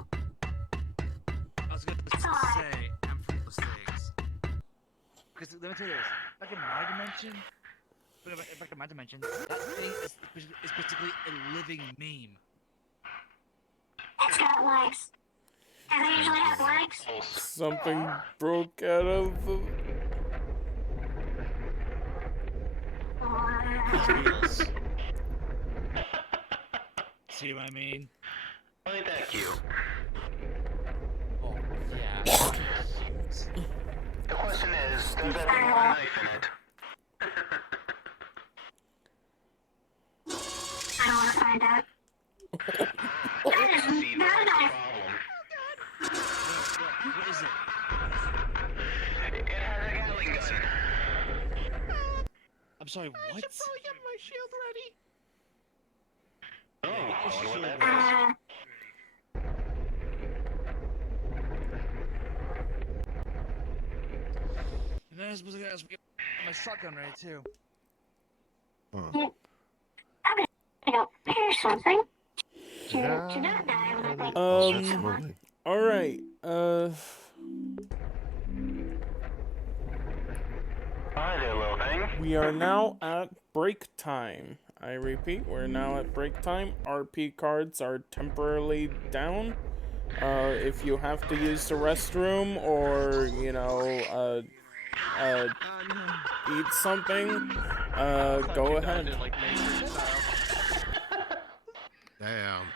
I was gonna say, I'm from those things. Because let me tell you this, back in my dimension, that thing is basically a living meme. it's got legs. Do they usually have legs? Something broke out of the... Wheels. See what I mean? Ain't that cute? Oh, yeah. The question is, does that thing have a knife in it? I don't want to find out. That is See, not a that's the knife. problem. What is it? It has a Gatling gun. I'm sorry, I what? should probably get my shield ready. Oh, I wonder what that is. And then I suppose I gotta get my shotgun ready too. I'm gonna go pierce something. To not die when I Absolutely. Alright, Hi there, little thing. we are now at break time. I repeat, we're now at break time. RP cards are temporarily down. If you have to use the restroom or, you know, eat something, go ahead. Damn.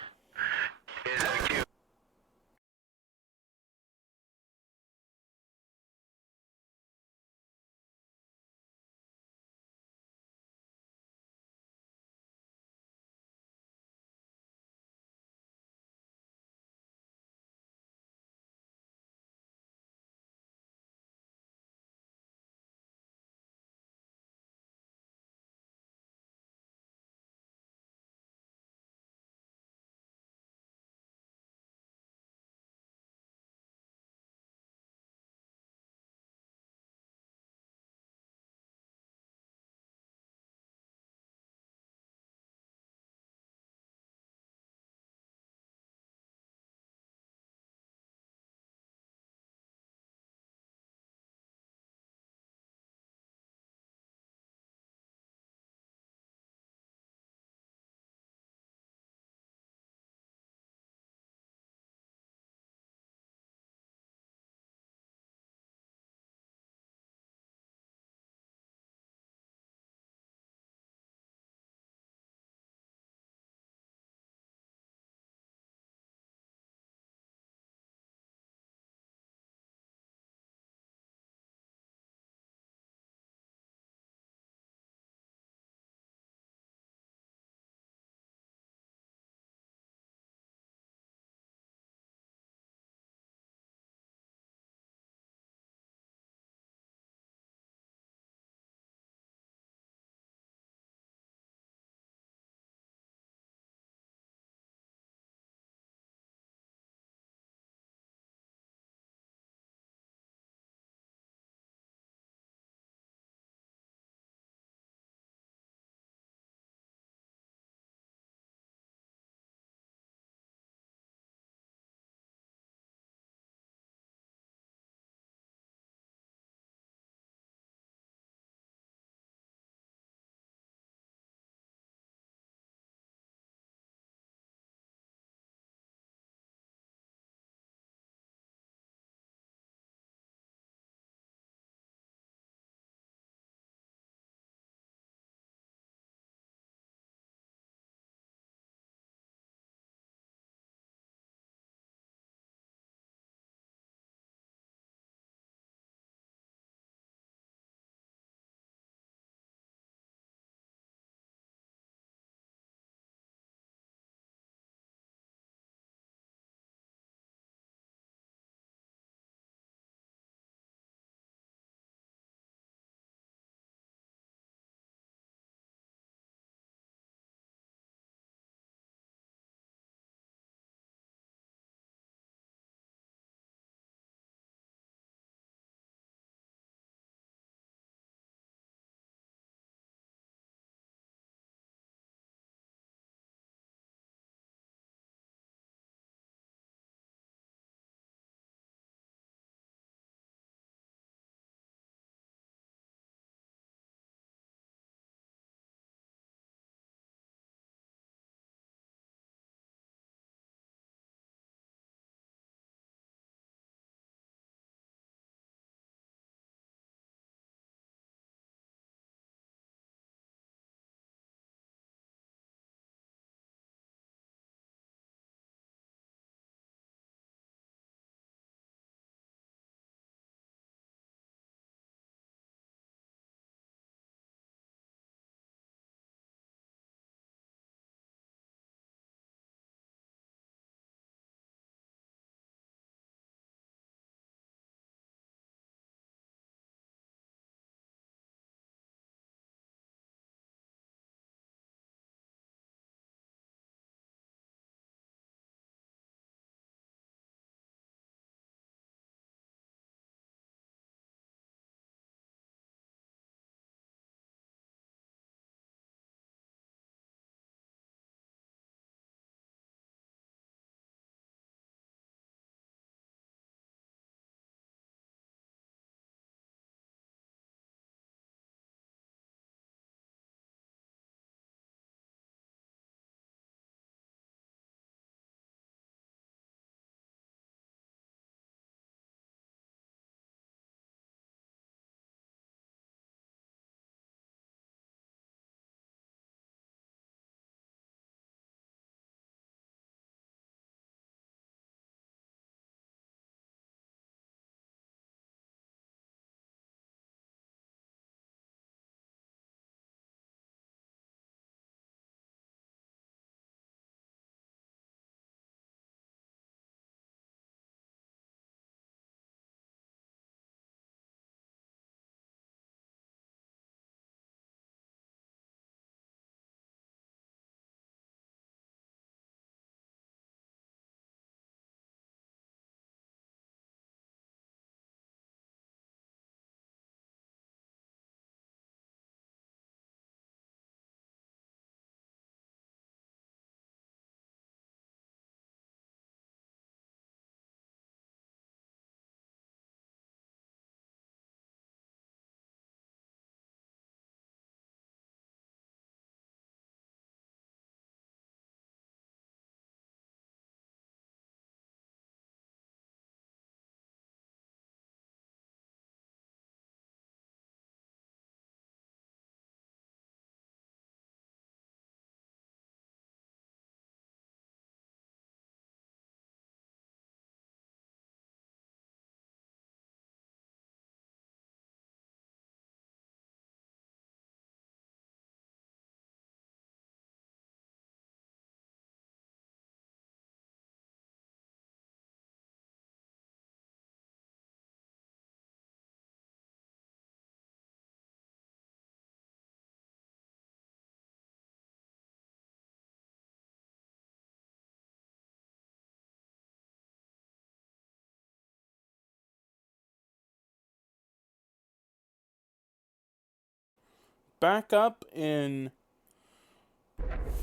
back up in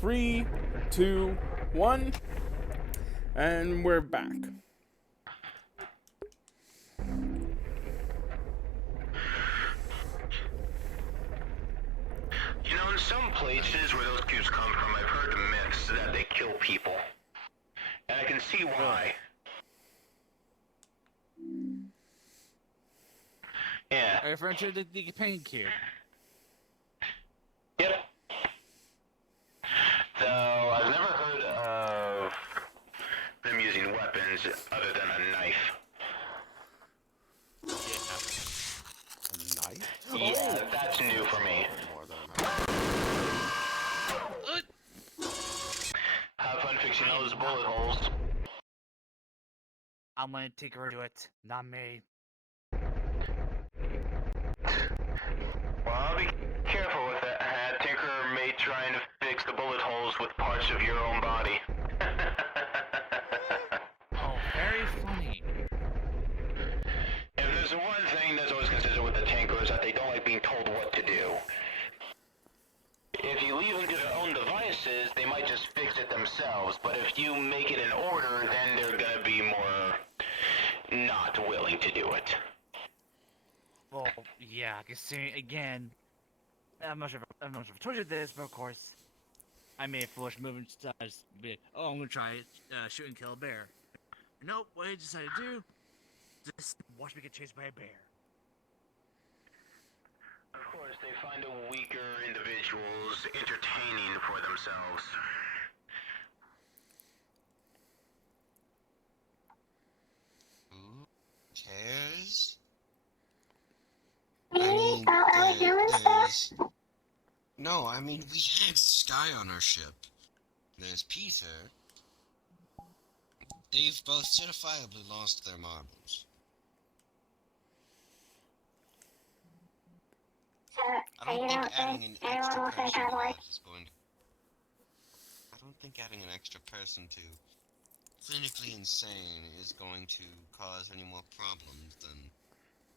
3, 2, 1, and we're back. You know, in some places where those cubes come from, I've heard myths that they kill people. And I can see why. Yeah. Are you referring to the pain cube? Yep. Though I've never heard of them using weapons other than a knife. A knife? Yeah, that's new for me. More than a knife. Have fun fixing those bullet holes. I'm gonna take her to it, not me. Well, I'll be careful with that. Tinker may try and fix the bullet holes with parts of your own body. Oh, very funny. If there's one thing that's always consistent with the Tinker is that they don't like being told what to do. If you leave them to their own devices, they might just fix it themselves, but if you make it in order, then they're gonna be more not willing to do it. Well, yeah, considering, again, I'm not sure if I told you this, but of course, I made a foolish move and just be like, oh, I'm gonna try shoot and kill a bear. Nope, what I decided to do, just watch me get chased by a bear. Of course, they find weaker individuals entertaining for themselves. Who cares? Me? Are we doing stuff? No, I mean, we have Sky on our ship. There's Peter. They've both certifiably lost their marbles. So, I don't think adding an extra wants person to to cowboy? that is going to... I don't think adding an extra person to clinically insane is going to cause any more problems than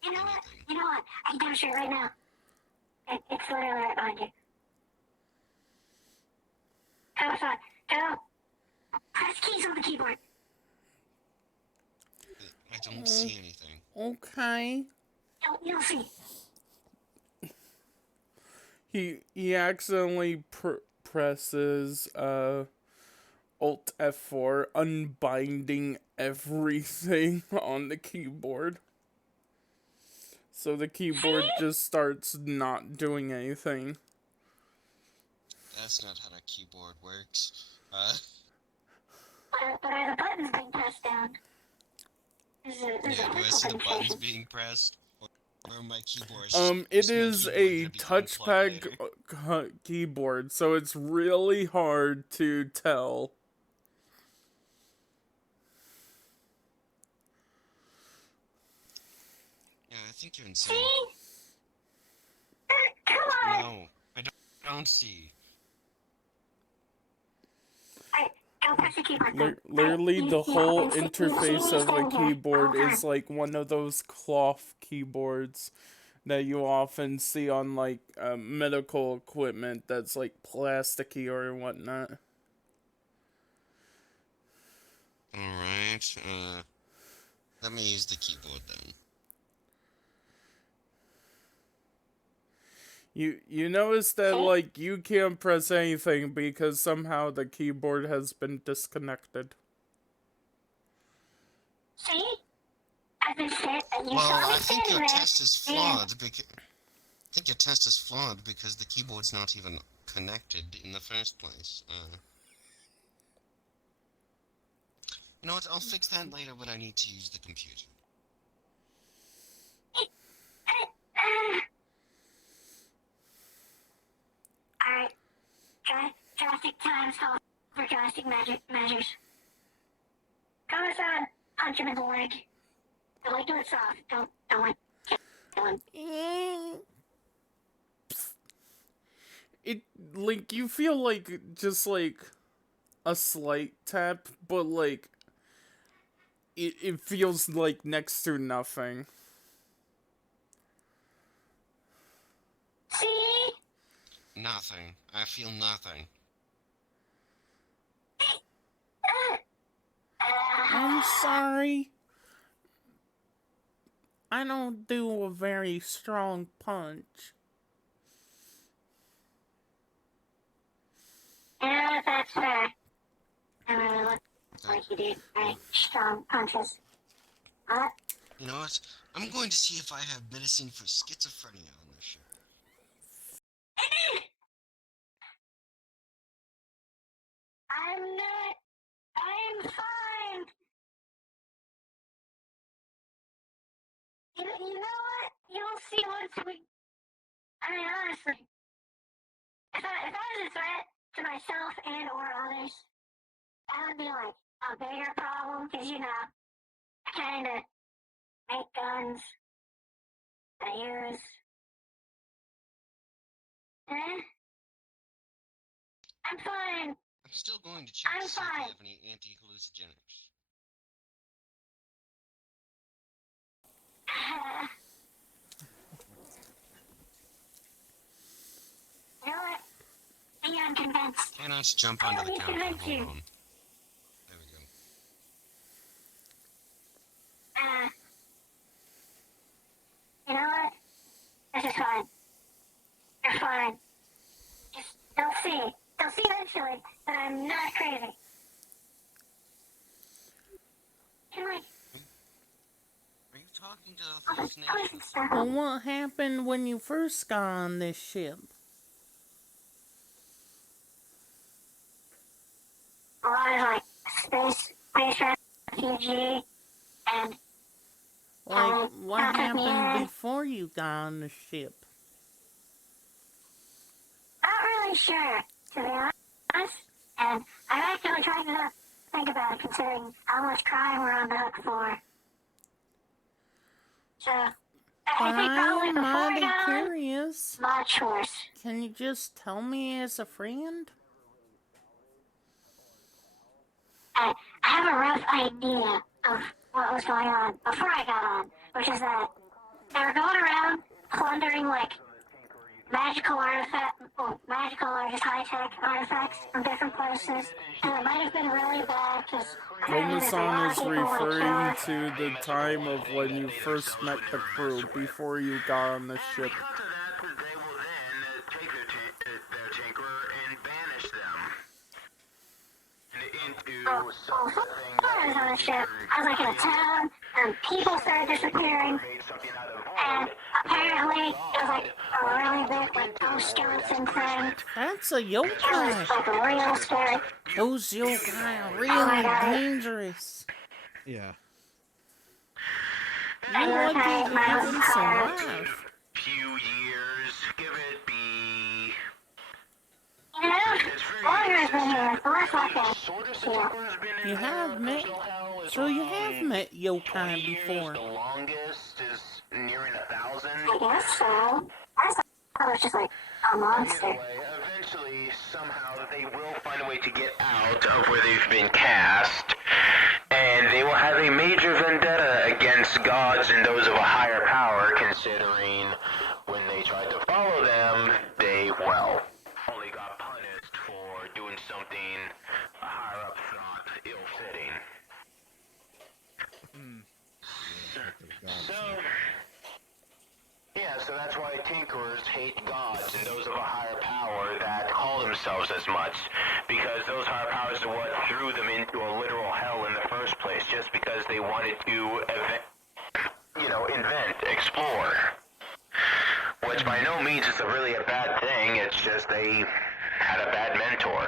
You know what? anything. You know what? I can do shit right now. It's literally right behind you. Come on, go. Press keys on the keyboard. I don't see anything. Okay. You'll see. He accidentally presses Alt F4, unbinding everything on the keyboard. So the keyboard just starts not doing anything. That's not how the keyboard works. But are the buttons being pressed down? There's Yeah, a do I vertical see the buttons penetration. being pressed? Or my keyboard? It is a touchpad keyboard, so it's really hard to tell. Yeah, I think you're insane. See? Come on! No, I don't see. Alright, go press the keyboard. Literally, the whole You interface see me of the standing here keyboard all the is time. like one of those cloth keyboards that you often see on like medical equipment that's like plasticky or whatnot. Alright, let me use the keyboard then. You notice that like you can't press anything because somehow the keyboard has been disconnected. See? I've been sent, and you Well, saw me I think standing your there. test is flawed because the keyboard's not even connected in the first place. You know what? I'll fix that later when I need to use the computer. Alright. Drastic times call for drastic measures. Come-san, punch him in the leg. Don't like do it soft. Don't like kill him. It like you feel like just like a slight tap, but like it feels like next to nothing. See? Nothing. I feel nothing. I'm sorry. I don't do a very strong punch. Yeah, that's fair. I really look like you do very strong punches. What? You know what? I'm going to see if I have medicine for schizophrenia on this ship. I'm not. I'm fine. You know what? You'll see once we. I mean, honestly, if I was a threat to myself and or others, that would be like a bigger problem because I kind of make guns that I use. Eh? I'm fine. I'm still going to check I'm to see if we fine. have any anti-hallucinogenics. You know what? I'm convinced. Cannot jump I onto don't the need to counter. convince Hold you. on. There we go. You know what? This is fine. You're fine. Just they'll see. They'll see eventually that I'm not crazy. And like, Are you talking to all this push and hallucinations? stuff. Well, what happened when you first got on this ship? A lot of like space refugee, and Like, what took me happened in. before you got on the ship? Not really sure, to be honest. And I'm actually trying to think about it, considering how much crime we're on the hook for. So, I think probably I'm before I mighty got on, curious. much worse. Can you just tell me as a friend? I have a rough idea of what was going on before I got on, which is that they were going around plundering like magical or just high-tech artifacts from different places, and it might have been really bad because Komasan is referring to the time of when you first met the crew before you got on the ship. Because of that, they will then take their tinkerer and banish them into something I was on the ship. I was like in a town, and people started disappearing, made something out of and wood. apparently it was like a really big like ghost skeleton thing. That's a It was yokai. like real scary. Those yokai are Oh my really God. dangerous. Yeah. You're lucky you even survived. Few years, give it be. You know, longer has been here, the less like that. Sort of Yeah. tinkerer's been in You have met, personal hell is so you around have met 20 yokai years. before. The longest is nearing 1,000. I guess so. I thought it was just like a monster. Either way, eventually, somehow, they will find a way to get out of where they've been cast, and they will have a major vendetta against gods and those of a higher power, considering when they tried to follow them, they, well, only got punished for doing something a higher-up thought ill-fitting. So, yeah, so that's why Tinkerers hate gods and those of a higher power that call themselves as much, because those higher powers are what threw them into a literal hell in the first place, just because they wanted to, invent, explore. Which by no means is really a bad thing, it's just they had a bad mentor.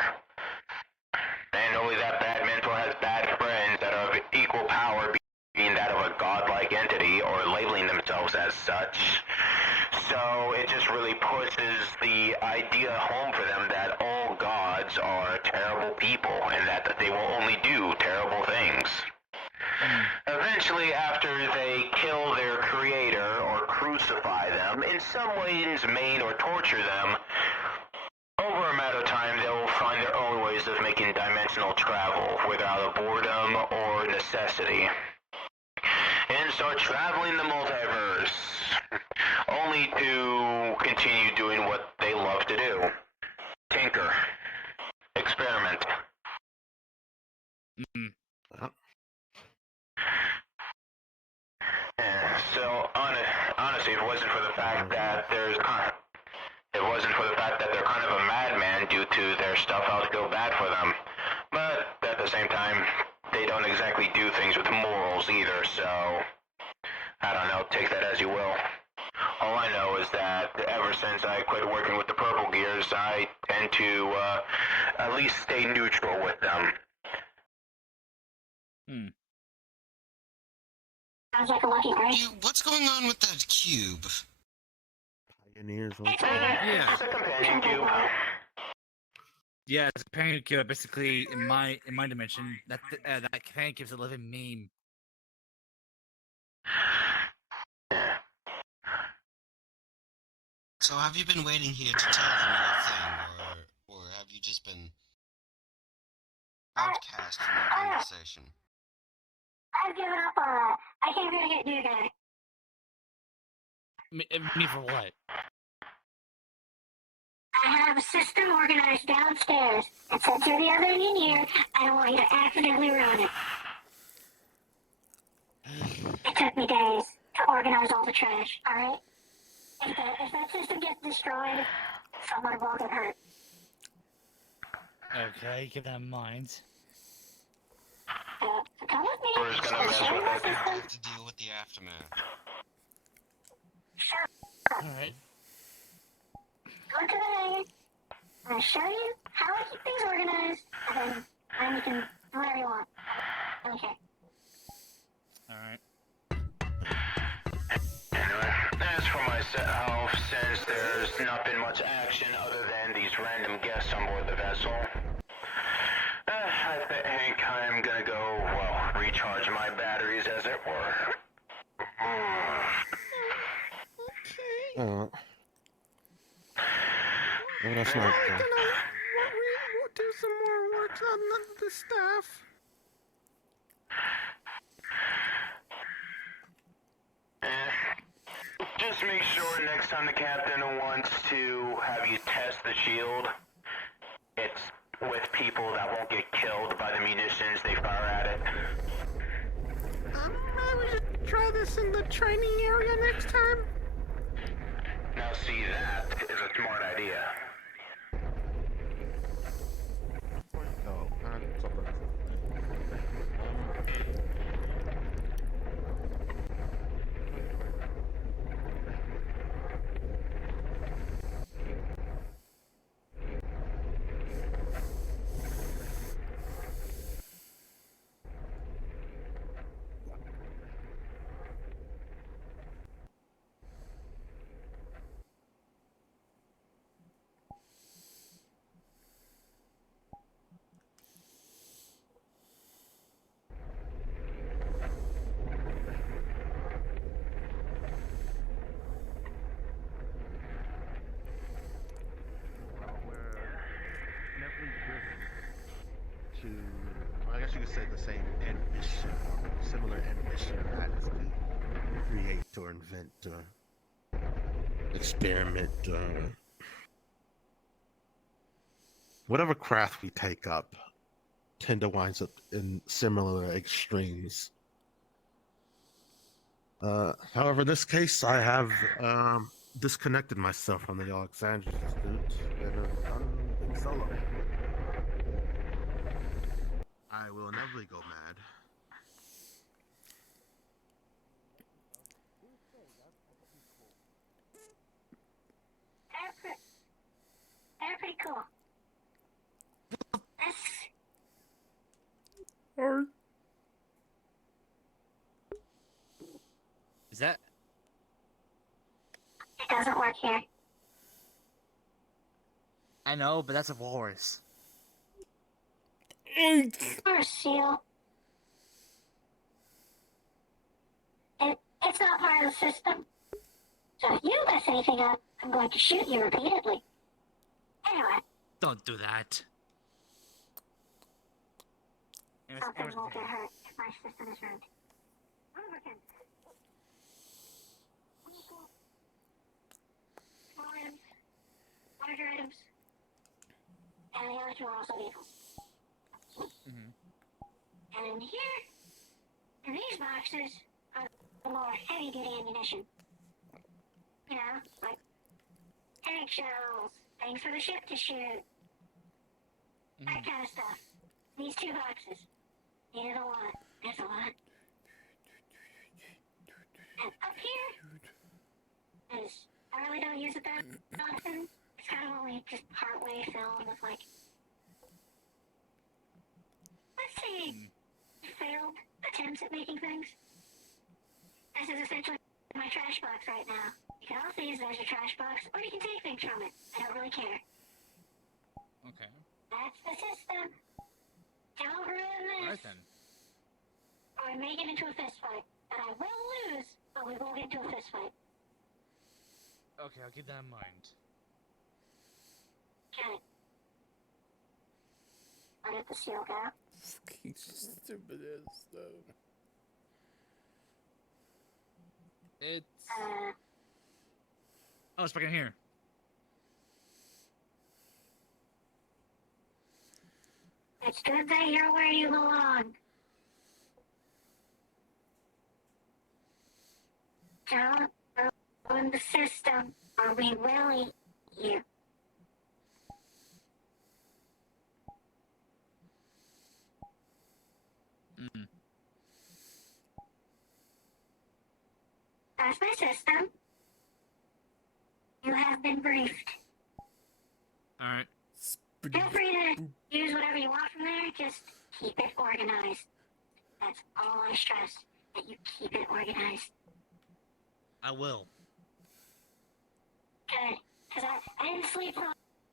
And only that bad mentor has bad friends that are of equal power, being that of a godlike entity or labeling themselves as such. So it just really pushes the idea home for them that all gods are terrible people and that they will only do terrible things. Eventually, after they kill their creator or crucify them, in some ways maim or torture them, over a matter of time, they will find their own ways of making dimensional travel, whether out of boredom or necessity, and start traveling the multiverse, only to continue doing what they love to do. Mm. Uh, Yeah, so honestly, if it wasn't for the fact that they're kind of a madman due to their stuff, I would feel bad for them. But at the same time, they don't exactly do things with morals either, so I don't know, take that as you will. All I know is that ever since I quit working with the Purple Gears, I tend to at least stay neutral with them. Hmm. Sounds like a lucky break. What's going on with that cube? Pioneers. It's Yeah. It's a companion cube. Yeah, it's a companion cube. Basically, in my dimension, that companion cube's a living meme. So have you been waiting here to tell them your thing, or have you just been outcast from the conversation? I've given up on that. I came here to get new guy. Me for what? I have a system organized downstairs. And since you're the other engineer, I don't want you to accidentally ruin it. It took me days to organize all the trash, alright? If that system gets destroyed, someone will get hurt. Okay, keep that in mind. So come with me. We're just gonna I'll mess show you with my it. I system. have to deal with the aftermath. Sure. Alright. Go to the hangar. I'll show you how I keep things organized, and then you can do whatever you want. Okay. Alright. Anyway, as for myself, since there's not been much action other than these random guests on board the vessel, I think I'm gonna go, well, recharge my batteries, as it were. Oh, that's not. We'll do some more work on the stuff. Just make sure next time the captain wants to have you test the shield, it's with people that won't get killed by the munitions they fire at it. Maybe we should try this in the training area next time. Now see, that is a smart idea. Oh, something. To, well, I guess you could say the same end mission, similar end mission, and that is to create or invent, experiment, whatever craft we take up tend to wind up in similar extremes. However, in this case, I have disconnected myself from the Alexandria Institute and have done things solo. I will inevitably go mad. They're pretty cool. This Or Is that? it doesn't work here. I know, but that's a walrus. Or a seal. It's not part of the system. So if you mess anything up, I'm going to shoot you repeatedly. Anyway, Don't do that. something won't get hurt if my system is ruined. Lubricant. Small items, larger items, and the other two are also vehicles. And here, in these boxes, are the more heavy-duty ammunition. You know, like eggshells, things for the ship to shoot, that kind of stuff. These 2 boxes. Needed a lot. There's a lot. And up here is, I really don't use it that often. It's kind of only just partway filled with, like, let's say, failed attempts at making things. This is essentially my trash box right now. You can also use it as your trash box, or you can take things from it. I don't really care. Okay. That's the system. Don't ruin this. Alright then. Or we may get into a fist fight. And I will lose, but we will get into a fist fight. Okay, I'll keep that in mind. Okay. I'll get the seal go. Fucking stupid ass stuff. It's... Uh, Oh, it's back in here. it's good that you're where you belong. Don't ruin the system, or we will eat you. Mm. That's my system. You have been briefed. Alright. Feel free to use whatever you want from there, just keep it organized. That's all I stress, that you keep it organized. I will. Good, because I didn't sleep for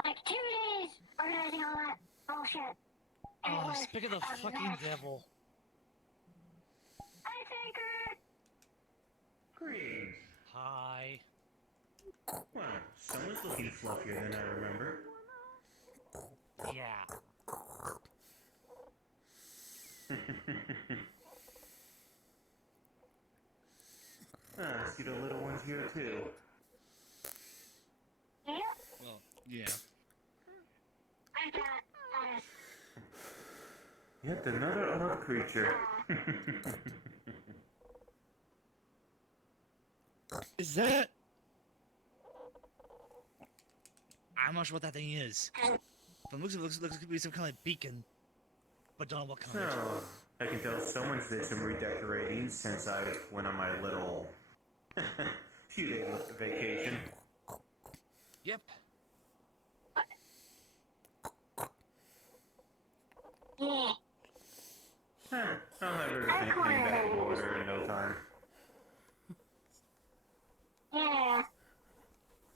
like 2 days organizing all that bullshit. And it Oh, was speak of the a fucking mess. devil. I think Greetings. Hi. Well, someone's looking fluffier than I remember. Yeah. I see the little ones here too. yeah, Well, yeah. I got Yet another odd creature. Is that... I'm not sure what that thing is. From the looks of it, looks to be some kind of beacon. But don't know what kind. So, I can tell someone's did some redecorating since I went on my little few day vacation. Yep. yeah. Huh, I'll have everything cleaned back in order in no time. Yeah.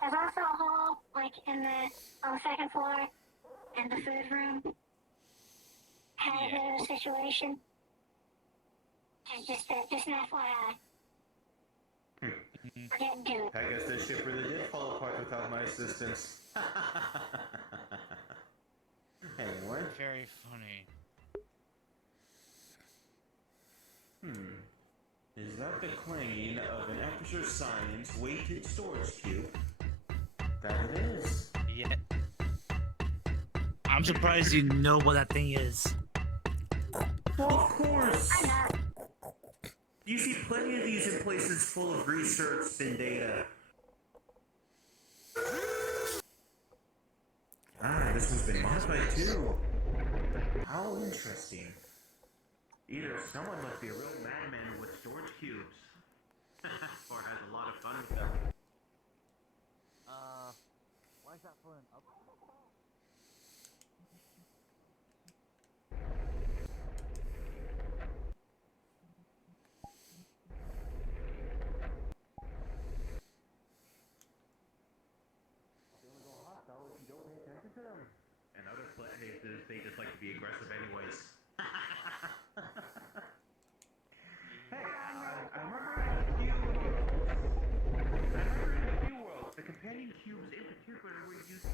There's also a hole, like, on the second floor, in the food room. Had a bit of a situation. Just an FYI. We're getting to it. I guess this ship really did fall apart without my assistance. Anyway. Very funny. Is that the clanging of an Aperture Science weighted storage cube? That it is. Yeah. I'm surprised you know what that thing is. Well, of course! I'm not. You see plenty of these in places full of research and data. Ah, this one's been modified too. How interesting. Either someone must be a real madman with storage cubes. Or has a lot of fun with them. Why is that for an up? And other places, they just like to be aggressive anyways. Hey, I remember in a few worlds, the companion cubes in particular were used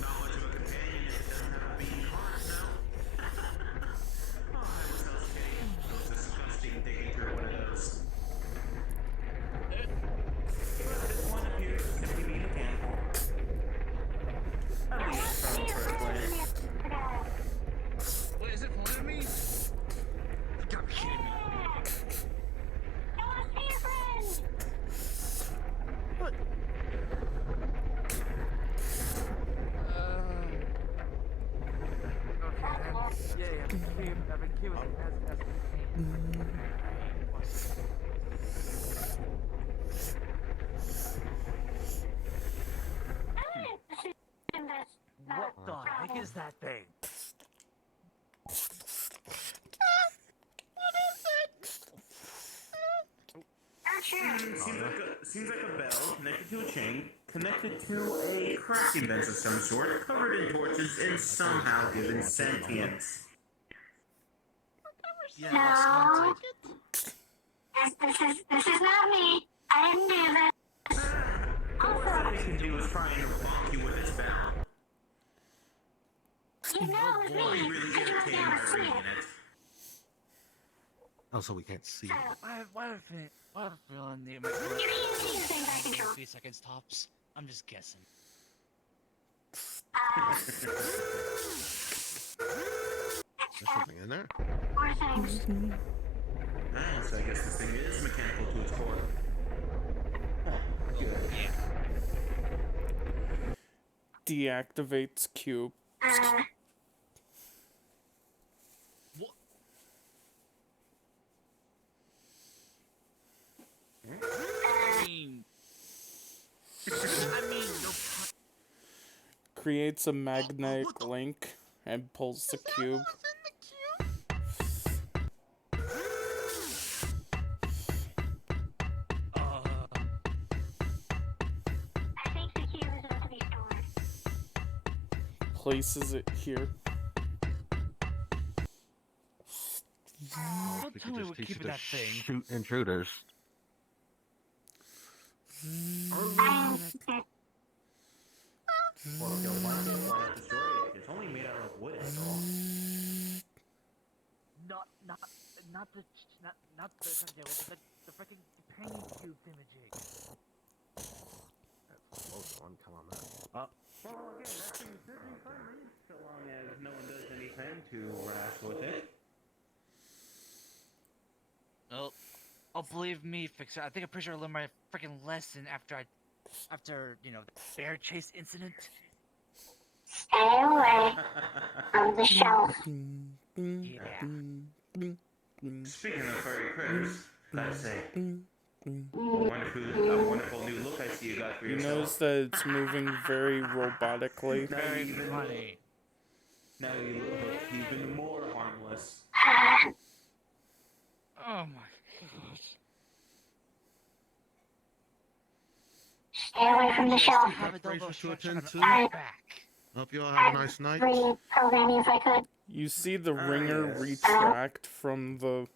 not much of a companion if it doesn't have a beating heart now. Oh, I was so kidding. It was disgusting digging through one of those. that thing? Not sure. Seems like a bell connected to a chain, connected to a crafting bench of some sort, covered in torches, and somehow given sentience. Yeah, No. I was This is not me. I didn't do that. The worst that they can do is try and bonk you with its bell. You know it was It'd be me. really Because you were irritating down by asleep. reading it. Oh, so we can't see. I have a feeling the You can't see the things I control. 3 seconds tops. I'm just guessing. There's something in there. More things. Nice, I guess this thing is mechanical to its core. Yeah. Deactivates cube. What? I mean, no. Creates a magnetic link and pulls the cube. I think the cube is meant to be stored. Places it here. Don't We tell could me just we're teach you keeping to that thing. shoot intruders. Well, if you'll find it, why not destroy it? It's only made out of wood, after all. Not the freaking companion cube imaging. Close one, come on, man. Well, again, that thing should be fine, so long as no one does anything to rash with it. Oh, believe me, Fixer. I think I'm pretty sure I learned my freaking lesson after the bear chase incident. Stay away from the shelf. Yeah. Speaking of furry critters, gotta say, a wonderful new look I see you got for You yourself. notice that it's moving very robotically. Very funny. Now you look even more harmless. Oh my god. Stay away from the shelf. Have a double Braces to structure attend on to. my back. Hope you all have a nice night. Reprogram you if I could. You see the Ah, ringer yes. retract from the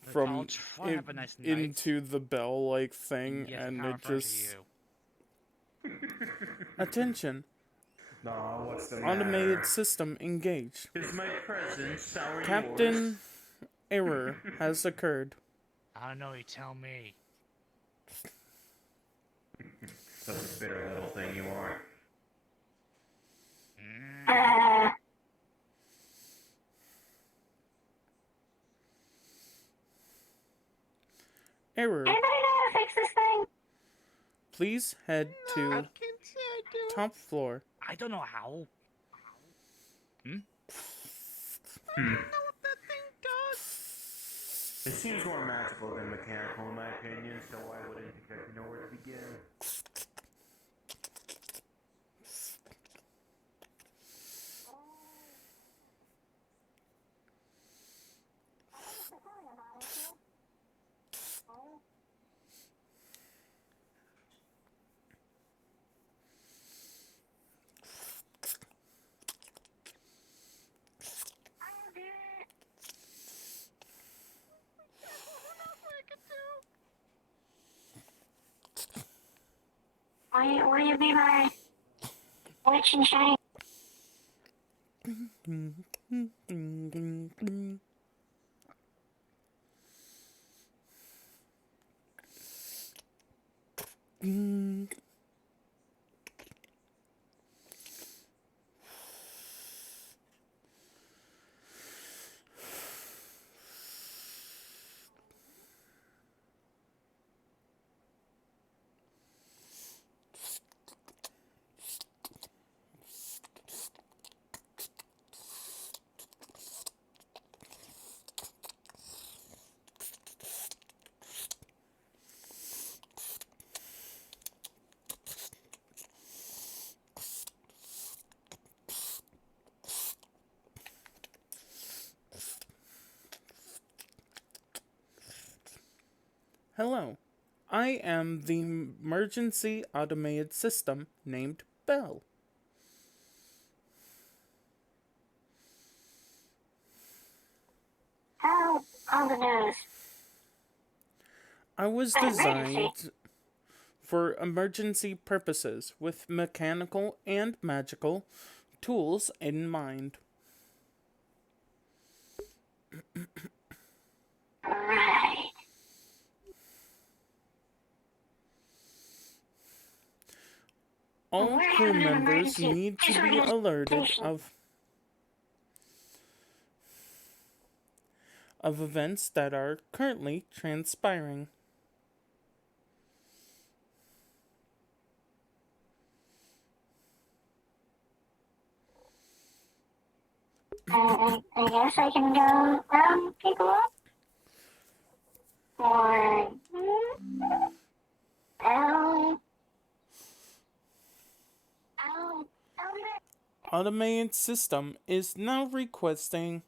from I'll try to have a nice night. into the bell-like thing, Yes, and power it refer to just you. attention. Nah, what's the matter? Automated system engaged. Is my presence sour yours? Captain error has occurred. I don't know. You tell me. Such a bitter little thing you are. Error. Anybody know how to fix this thing? Please head to top floor. I don't know how. It seems more magical than mechanical in my opinion, so I wouldn't exactly know where to begin. Will you be my witch and shiny? Hello. I am the emergency automated system named Bell. How on the nose? I was Emergency. designed for emergency purposes with mechanical and magical tools in mind. Right. All We're crew having an members emergency need to be alerted disorganization. of events that are currently transpiring. I guess I can go round people up. Or I'll be back. Automated system is now requesting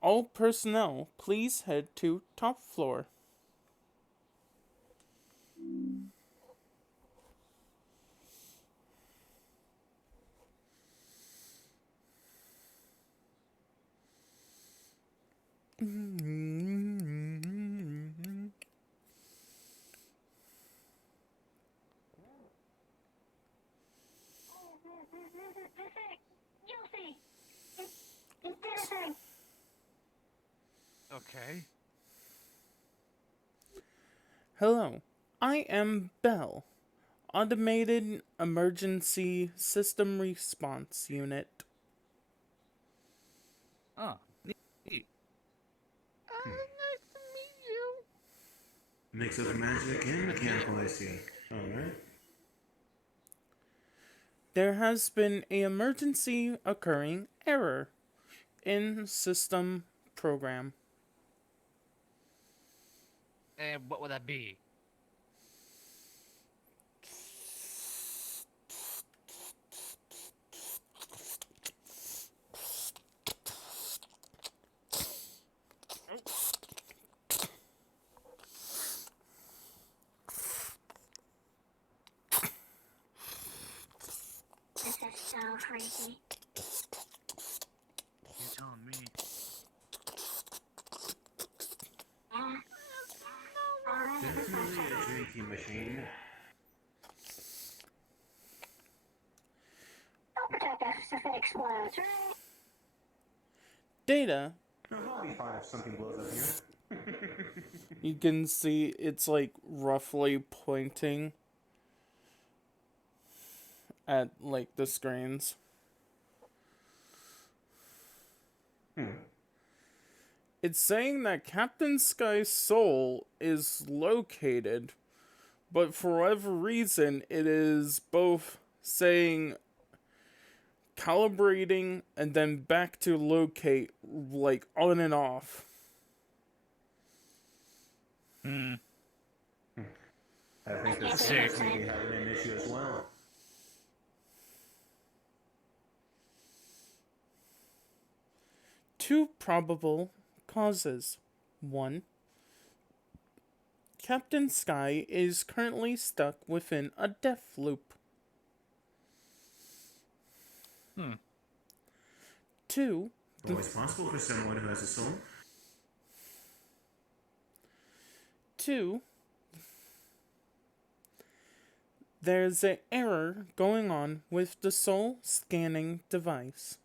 all personnel please head to top floor. You'll see. It did a thing. Okay. Hello, I am Bell, Automated Emergency System Response Unit. Oh, neat. Nice to meet you. Mix of magic and mechanical, I see. Alright. There has been a emergency occurring error in system program. And what would that be? This is so freaky. You're telling me. Yeah. Definitely a drinking machine. Don't protect us if it explodes, right? Data, No, I'll be fine if something blows up here. you can see it's like roughly pointing at like the screens. It's saying that Captain Sky's soul is located, but for whatever reason, it is both saying calibrating and then back to locate, like on and off. I think the Saints may be having an issue as well. Two probable causes. One, Captain Sky is currently stuck within a death loop. Two, Always possible for someone who has a soul. two, there's an error going on with the soul scanning device.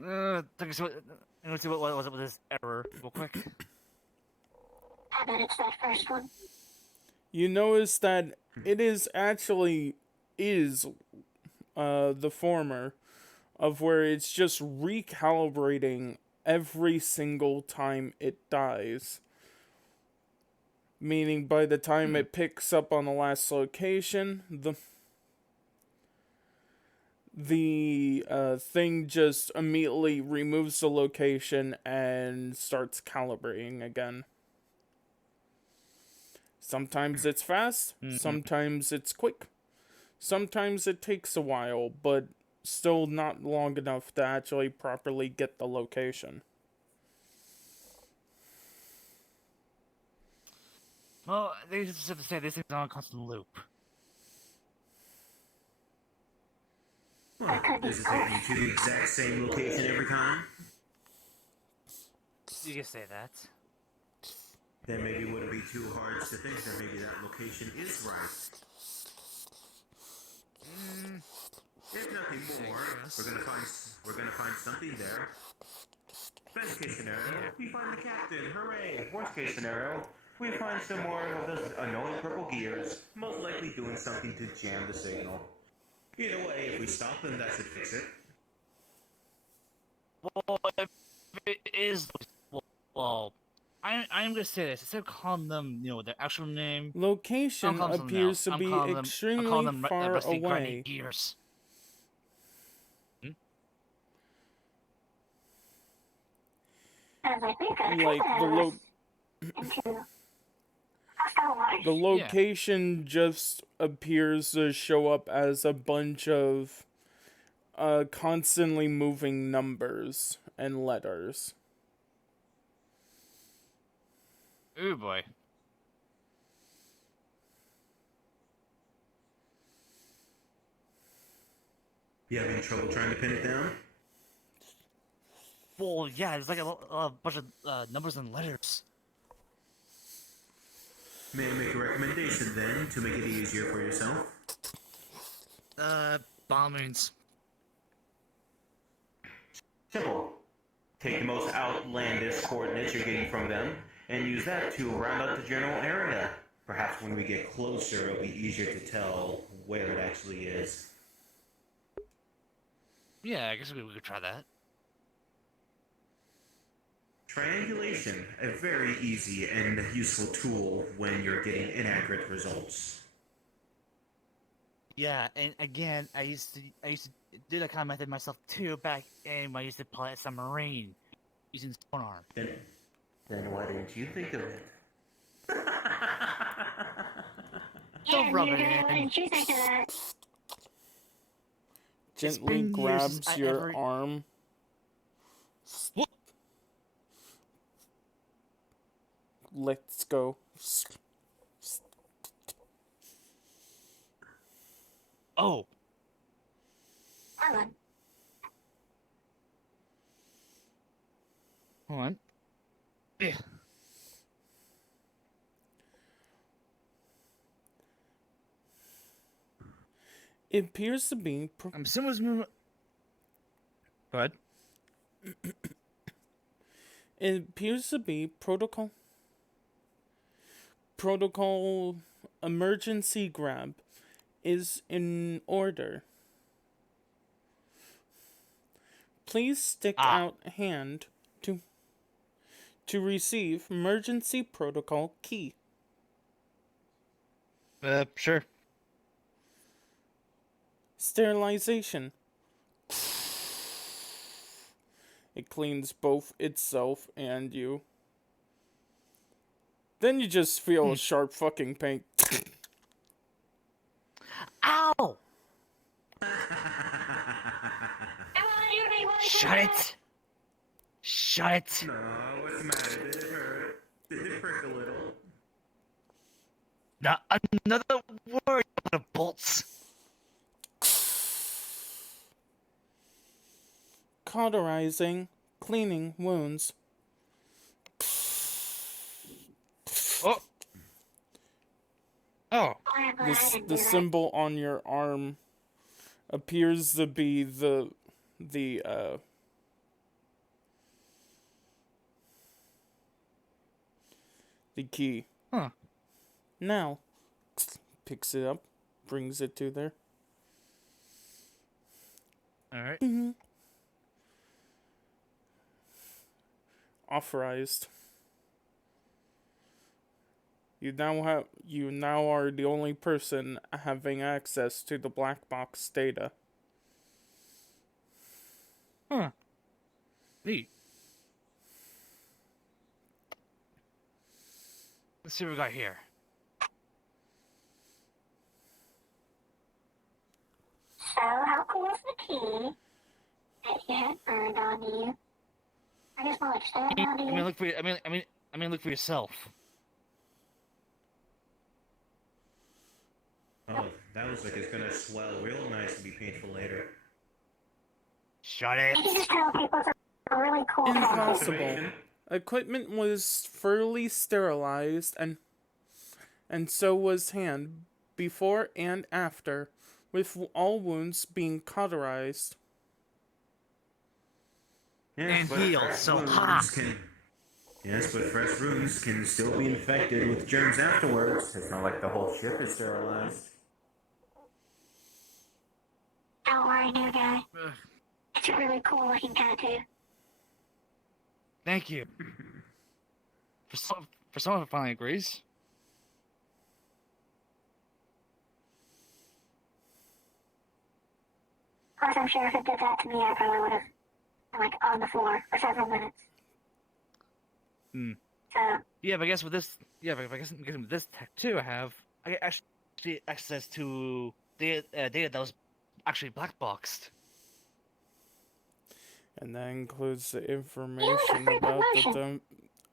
Let's see what was up with this error real quick. I bet it's that first one. You notice that it is actually the former of where it's just recalibrating every single time it dies. Meaning by the time it picks up on the last location, the thing just immediately removes the location and starts calibrating again. Sometimes it's fast, sometimes it's quick, sometimes it takes a while, but still not long enough to actually properly get the location. Well, they just have to say this thing's on a constant loop. Well, does it take you to the exact same location every time? You can say that. Then maybe it wouldn't be too hard to think that maybe that location is right. If nothing more, we're gonna find something there. Best case scenario, we find the captain. Hooray! Worst case scenario, we find some more of those annoying purple gears, most likely doing something to jam the signal. Either way, if we stop them, that should fix it. Well, if it is, well, I'm gonna say this. Instead of calling them, their actual name, Location calling them something appears else. to I'm be calling them extremely the far rusty grinding away. gears. I was like, we could Like into hostile waters. the location just appears to show up as a bunch of constantly moving numbers and letters. Ooh boy. You having trouble trying to pin it down? Well, yeah, there's like a bunch of numbers and letters. May I make a recommendation then to make it easier for yourself? Bombings. Simple. Take the most outlandish coordinates you're getting from them and use that to round up the general area. Perhaps when we get closer, it'll be easier to tell where it actually is. Yeah, I guess we could try that. Triangulation, a very easy and useful tool when you're getting inaccurate results. Yeah, and again, I used to do that kind of method myself too back when I used to pilot a submarine using sonar. Then why didn't you think of it? Don't rub it Why in. didn't you think of that? Gently been years grabs since I your ever- arm. What? Let's go. Oh, Hold on. hold on. Yeah. It appears to be I'm someone's moving. Go ahead. it appears to be protocol emergency grab is in order. Please stick out hand to receive emergency protocol key. Sure. Sterilization. It cleans both itself and you. Then you just feel a sharp fucking pain. Ow! Come on, you big boy, Shut it! Shut it! No, what's the matter? Did it hurt? Did it prick a little? Not another word about bolts. Cauterizing, cleaning wounds. Oh. Oh. I'm glad I didn't The do that. symbol on your arm appears to be the key. Huh. Now, picks it up, brings it to there. All right. Authorized. You now are the only person having access to the black box data. Huh. Neat. Let's see what we got here. So, how cool is the key that you had burned on you? I just want to extend it onto I you. mean, look for. I mean, look for yourself. Oh, that looks like it's gonna swell real nice and be painful later. Shut it. You can just tell people it's a really cool tattoo. Impossible. Equipment was thoroughly sterilized, and so was hand, before and after, with all wounds being cauterized. Yes, And but healed, fresh so wounds ha! Yes, but fresh wounds can still be infected with germs afterwards. It's not like the whole ship is sterilized. Don't worry, new guy. Ugh, It's a really cool looking tattoo. thank you. For someone who finally agrees. Plus, I'm sure if it did that to me, I probably would have been like on the floor for several minutes. Hmm. So, Yeah, but I guess with this, but I guess with this tattoo I have, I get actually access to data that was actually black boxed. And that includes the information about the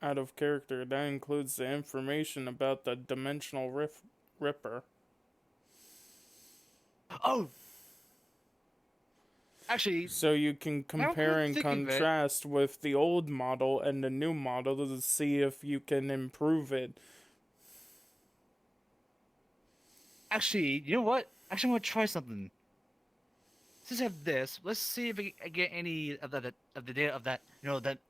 out of character. That includes the information about the dimensional ripper. Oh, actually, So you can compare and contrast with the old model and the new model to see if you can improve it. actually, you know what? Actually, I'm gonna try something. Since I have this, let's see if I get any of the data of that,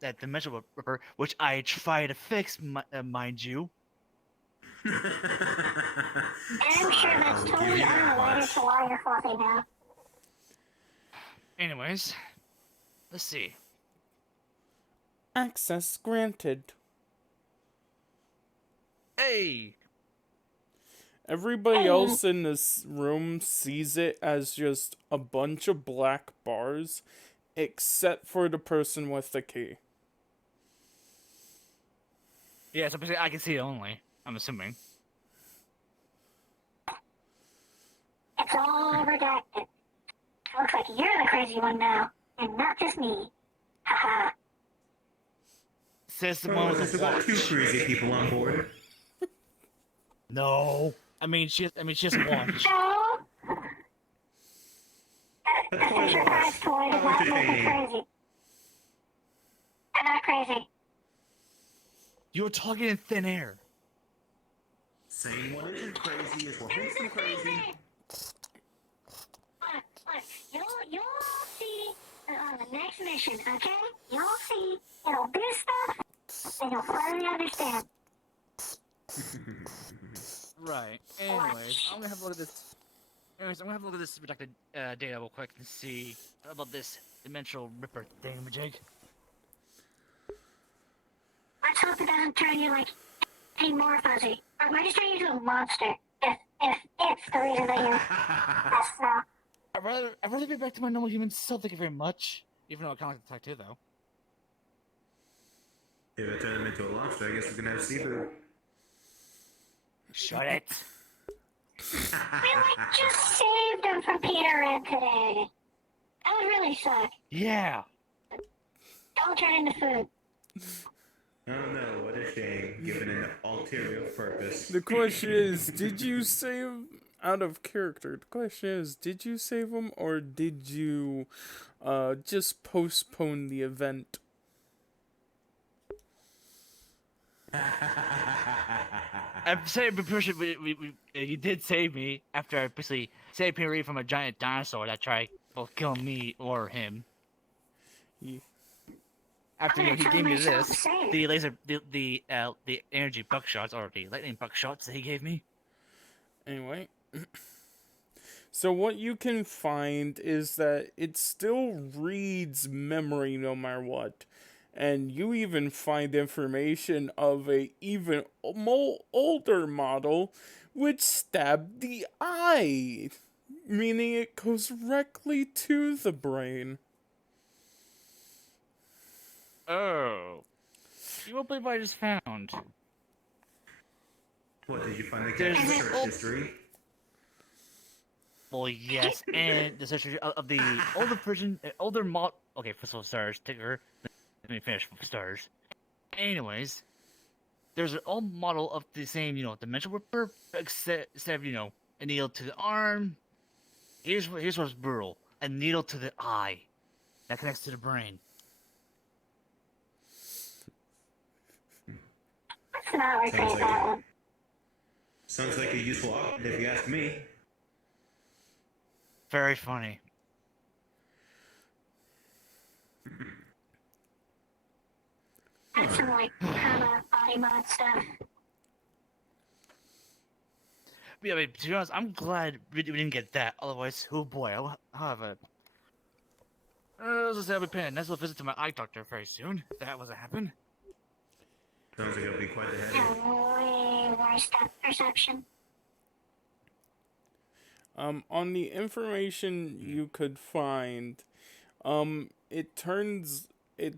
that dimensional ripper, which I try to fix, mind you. and I'm sure that's totally unrelated to why you're fluffy now. Anyways, let's see. Access granted. Hey, Everybody else in this room sees it as just a bunch of black bars, except for the person with the key. yeah, so basically I can see it only. I'm assuming. It's all redacted. Looks like you're the crazy one now, and not just me. Haha. Says the Well, one there's with the about watch. two crazy people on board. No, I mean she has one. So, The the toy Fisher box. Price toy does How not make me entertaining. crazy. I'm not crazy. You're talking in thin air. Saying one isn't crazy is what makes them crazy. Look, you'll see on the next mission, okay? You'll see. It'll do stuff, and you'll finally understand. Right. Anyways, I'm gonna have a look at this. Anyways, I'm gonna have a look at this redacted data real quick and see about this dimensional ripper thingamajig. Let's hope it doesn't turn you, like, any more fuzzy. Or might just turn you into a monster. If it's the reason that you're messed now. I'd rather be back to my normal human self. Thank you very much. Even though I kind of like the tattoo though. If I turn him into a lobster, I guess we can have seafood. Shut it. We, like, just saved him from Peter Red today. That would really suck. Yeah. Don't turn into food. Oh no, what a shame, given an ulterior purpose. The question is, did you save out of character? The question is, did you save him or did you just postpone the event? I'm saying, you did save me after I basically saved Peter from a giant dinosaur that tried to kill me or him. Yeah. After I'm he gonna gave me tell myself this, the same. the laser, the energy buckshots or the lightning buckshots that he gave me. Anyway. So what you can find is that it still reads memory no matter what. And you even find information of a even older model which stabbed the eye, meaning it goes directly to the brain. Oh. You won't believe what I just found. What, did you find the There's- cat's search history? Well, yes, and the search of the older version, older mod. Okay, first of all, stars. Ticker. Let me finish with stars. Anyways, there's an old model of the same, dimensional ripper, except instead of a needle to the arm. Here's what's brutal. A needle to the eye that connects to the brain. Let's not repeat that one. Sounds like a useful option if you ask me. Very funny. That's some like kind of body mod stuff. Yeah, but to be honest, I'm glad we didn't get that. Otherwise, oh boy, I'll have a. Let's just say I'll be paying a nice little visit to my eye doctor very soon. If that was to happen. Sounds like it'll be quite the headache. Yeah, way worse depth perception. On the information you could find, it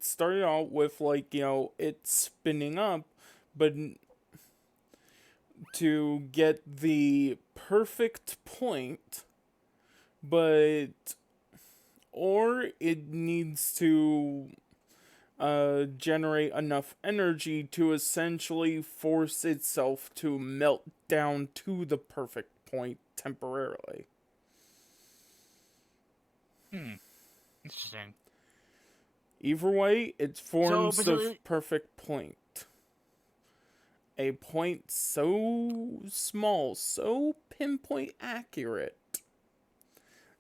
started out with, like, it spinning up, but to get the perfect point, or it needs to generate enough energy to essentially force itself to melt down to the perfect point temporarily. Interesting. Either way, it forms the basically- perfect point. A point so small, so pinpoint accurate,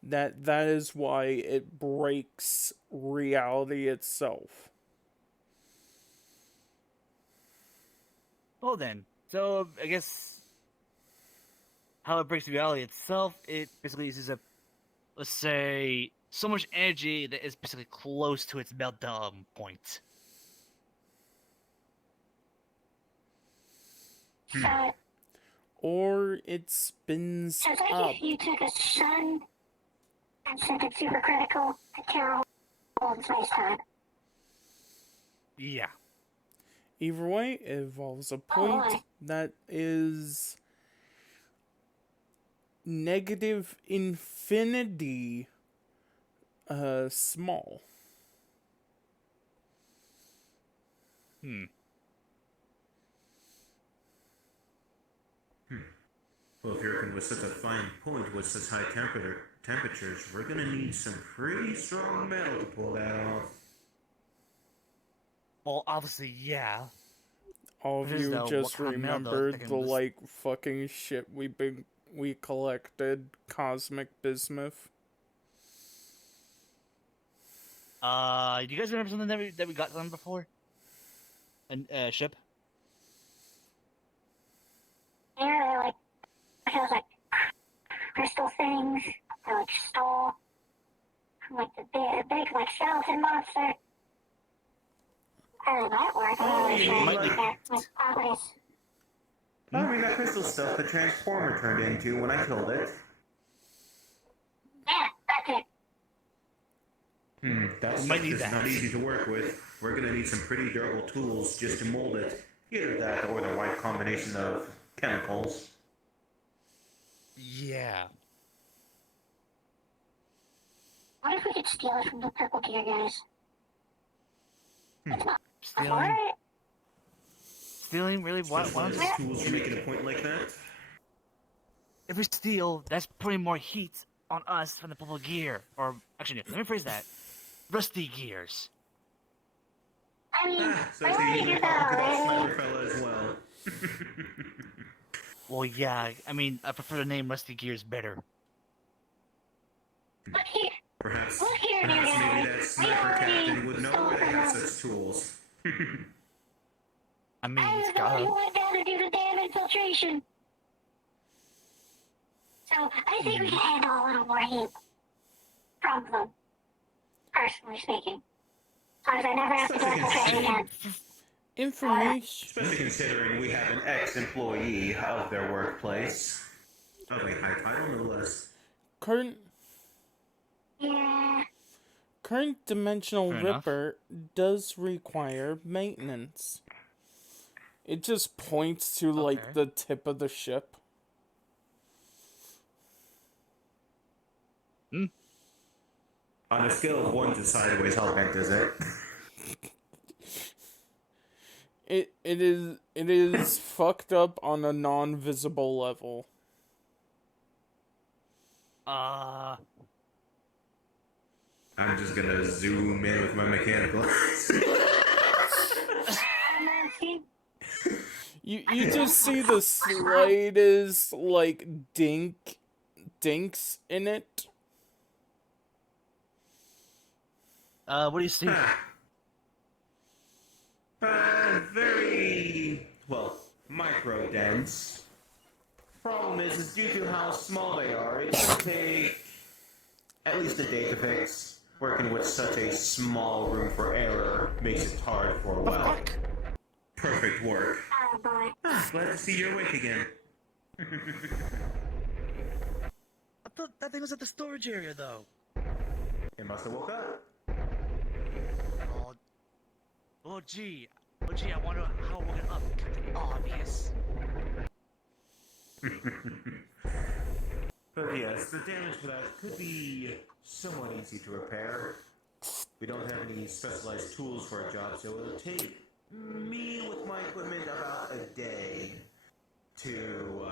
that is why it breaks reality itself. Well then, so I guess how it breaks reality itself, it basically uses let's say, so much energy that is basically close to its meltdown point. So, Or it spins so it's like up. if you took a sun and sent it supercritical to tear a hole in space-time. Yeah. Either way, it involves a boy. point that is negative infinity small. Well, if you're working with such a fine point with such high temperatures, we're gonna need some pretty strong metal to pull that off. Well, obviously, yeah. All of It is, you though, just what kind of metal, though, remembered that can the list- like fucking shit we collected, cosmic bismuth. Do you guys remember something that we got done before? A ship? Yeah, they're like, those like crystal things. They're like stole from like the big like skeleton monster. How did that work? I'm not really sure. might be- That with properties. I mean, that crystal stuff the Transformer turned into when I killed it. Yeah, that's it. That We stuff might need is that. not easy to work with. We're gonna need some pretty durable tools just to mold it. Either that or the right combination of chemicals. Yeah. What if we could steal it from the purple gear guys? It's not Stealing? alright. Stealing? Really? What? Specialized tools for making a point like that? If we steal, that's putting more heat on us from the purple gear. Or, actually, let me phrase that. Rusty gears. I mean, So I you already can do talk that to that already. sniper fella as well. Well, yeah. I mean, I prefer the name Rusty Gears better. Look here, Perhaps, look here, new perhaps guy. maybe that We sniper already captain would know stole where to from have them. such tools. I mean, I it's was the one got who went down to do the damn infiltration. So I think we can handle a little more heat from them, personally speaking. As long as I never have to do infiltration again. Information. Especially considering we have an ex-employee of their workplace. Of a high title, no less. Current Yeah, dimensional Fair enough. ripper does require maintenance. It just points to like Okay. the tip of the ship. On a scale of 1 to sideways, how bent is it? It is fucked up on a non-visible level. I'm just gonna zoom in with my mechanical. You just see the slightest like dinks in it. What do you see? Very well, micro dense. Problem is due to how small they are, it should take at least a day to fix. Working with such a small room for error makes it hard for a while. Perfect work. Oh boy. Glad to see you're awake again. I thought that thing was at the storage area, though. It must have woke up. Gee, I wonder how we're gonna up. Captain Obvious. But yes, the damage to that could be somewhat easy to repair. We don't have any specialized tools for a job, so it'll take me with my equipment about a day to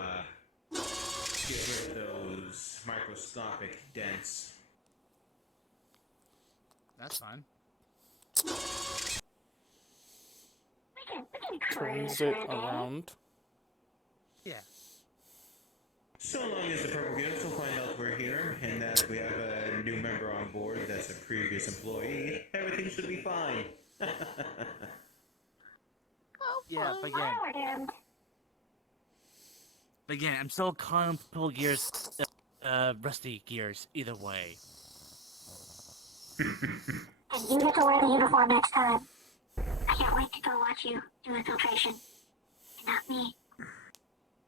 get rid of those microscopic dents. That's fine. We can Turns it around. Yeah. So long as the purple gifts will find out we're here and that we have a new member on board that's a previous employee, everything should be fine. Yeah, but again, I'm still calling Purple Gears, Rusty Gears, either way. And you get to wear the uniform next time. I can't wait to go watch you do infiltration. And not me.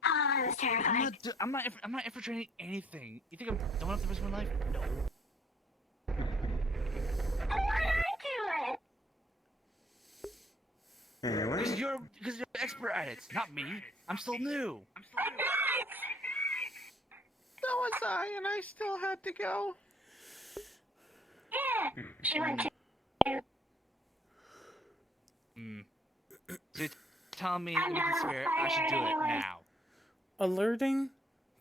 Oh, that was terrifying. I'm not infiltrating anything. You think I'm done with the rest of my life? No. Why did I do it? Anyway, Because you're expert at it, not me. I'm still new. So was I, and I still had to go. Yeah, she went to. So you're telling me with the spirit I should do it now. Alerting